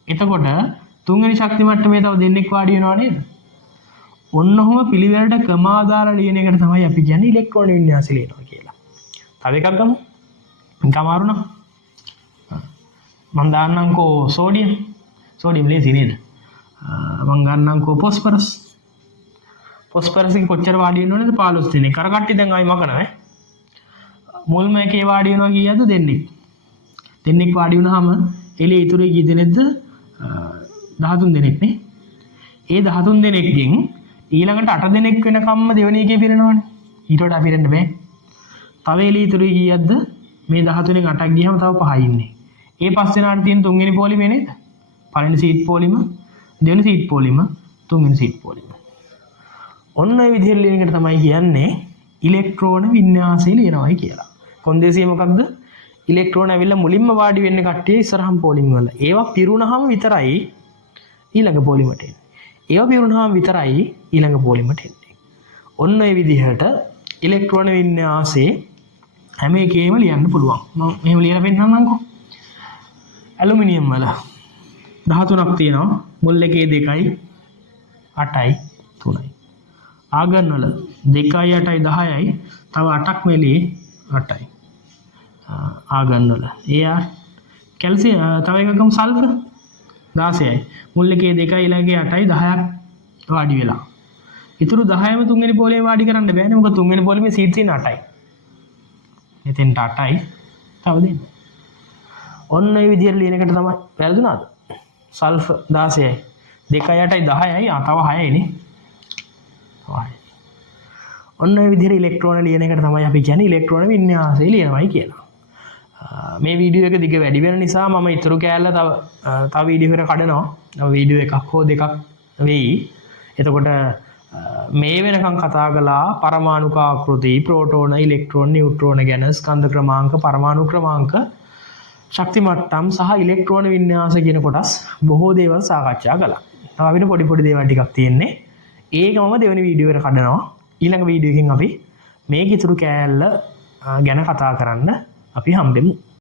එතකොට තුන්වෙනි ශක්ති මට්ටමේ තව දෙන්නෙක් වාඩි වෙනවා නේද? ඔන්න ඔහොම පිළිවෙලට ක්‍රමාදාර ලියන එකට තමයි අපි කියන්නේ ඉලෙක්ට්‍රෝන වින්‍යාසය ලියනවා කියලා. තව එකක් ගමු. කමාරු නම් මම දාන්නම්කෝ සෝඩියම්. සෝඩියම් ලේසි නේද? මම ගන්නම්කෝ ෆොස්ෆරස්. ෆොස්ෆරස් එක කොච්චර වාඩි වෙනව නේද? 15 දෙනෙක්. අර කට්ටිය දැන් ආයි මකනවා. මුල්ම එකේ වාඩි වෙනවා කීයද? දෙන්නෙක්. දෙන්නෙක් වාඩි වුණාම එළියේ ඉතුරු කී දෙනෙක්ද? 13 දෙනෙක් නේ. ඒ 13 දෙනෙක්ගෙන් ඊළඟට 8 දෙනෙක් වෙනකම්ම දෙවෙනි එකේ පිරෙනවනේ. ඊට වඩා පිරෙන්න බෑ. තව එළියේ ඉතුරු කීයක්ද? මේ 13න් 8ක් ගියම තව 5යි ඉන්නේ. ඒ 5 දෙනාට තියෙන තුන්වෙනි පොලිමේ නේද? පළවෙනි සීට් පොලිම, දෙවෙනි සීට් පොලිම, තුන්වෙනි සීට් පොලිම. ඔන්න ඔය විදිහට ලියන එකට තමයි කියන්නේ ඉලෙක්ට්‍රෝන වින්‍යාසය ලියනවායි කියලා. කොන්දේසිය මොකක්ද? ඉලෙක්ට්‍රෝන ඇවිල්ලා මුලින්ම වාඩි වෙන්නේ කට්ටිය ඉස්සරහම පොලිම වල. ඒවා පිරුණාම විතරයි ඊළඟ පොලිමට එන්නේ. ඒවා පිරුණාම විතරයි ඊළඟ පොලිමට එන්නේ. ඔන්න ඔය විදිහට ඉලෙක්ට්‍රෝන වින්‍යාසයේ හැම එකේම ලියන්න පුළුවන්. මම මෙහෙම ලියලා පෙන්නන්නම්කෝ. ඇලුමිනියම් වල 13ක් තියෙනවා. මුල් එකේ 2යි 8යි 3යි. ආගන් වල 2යි 8යි 10යි තව 8ක් මෙලියේ 8යි. ආගන් වල ඒ කැල්සියම් තව එකකම සල්ෆර් 16යි. මුල් එකේ 2යි ඊළඟේ 8යි 10ක් වාඩි වෙලා. ඊටු 10ම තුන්වෙනි පොලේ වාඩි කරන්න බෑනේ. මොකද තුන්වෙනි පොලේ සීට් තියෙන 8යි. එතෙන්ට 8යි තව දෙන්න. ඔන්න ඒ විදිහට ලියන එකට තමයි වැරදුනාද? සල්ෆර් 16යි. 2යි 8යි 10යි තව 6යිනේ. ඔන්න ඔය විදිහට ඉලෙක්ට්‍රෝන ලියන එකට තමයි අපි කියන්නේ ඉලෙක්ට්‍රෝන වින්‍යාසය ලියනවායි කියලා. මේ වීඩියෝ එක දිග වැඩි වෙන නිසා මම ඊතුරු කෑල්ල තව වීඩියෝ එකකට කඩනවා. තව වීඩියෝ එකක් හෝ දෙකක් වෙයි. එතකොට මේ වෙනකන් කතා කළා පරමාණුක ආකෘති, ප්‍රෝටෝන, ඉලෙක්ට්‍රෝන, නියුට්‍රෝන ගැන, ස්කන්ධ ක්‍රමාංක, පරමාණු ක්‍රමාංක, ශක්ති මට්ටම් සහ ඉලෙක්ට්‍රෝන වින්‍යාස කියන කොටස් බොහෝ දේවල් සාකච්ඡා කළා. තව අපිට පොඩි දේවල් ටිකක් තියෙන්නේ. ඒක මම දෙවෙනි වීඩියෝ එකට කඩනවා. ඊළඟ වීඩියෝ එකකින් අපි මේ කිතුරු කෑල්ල ගැන කතා කරන්න අපි හම්බෙමු.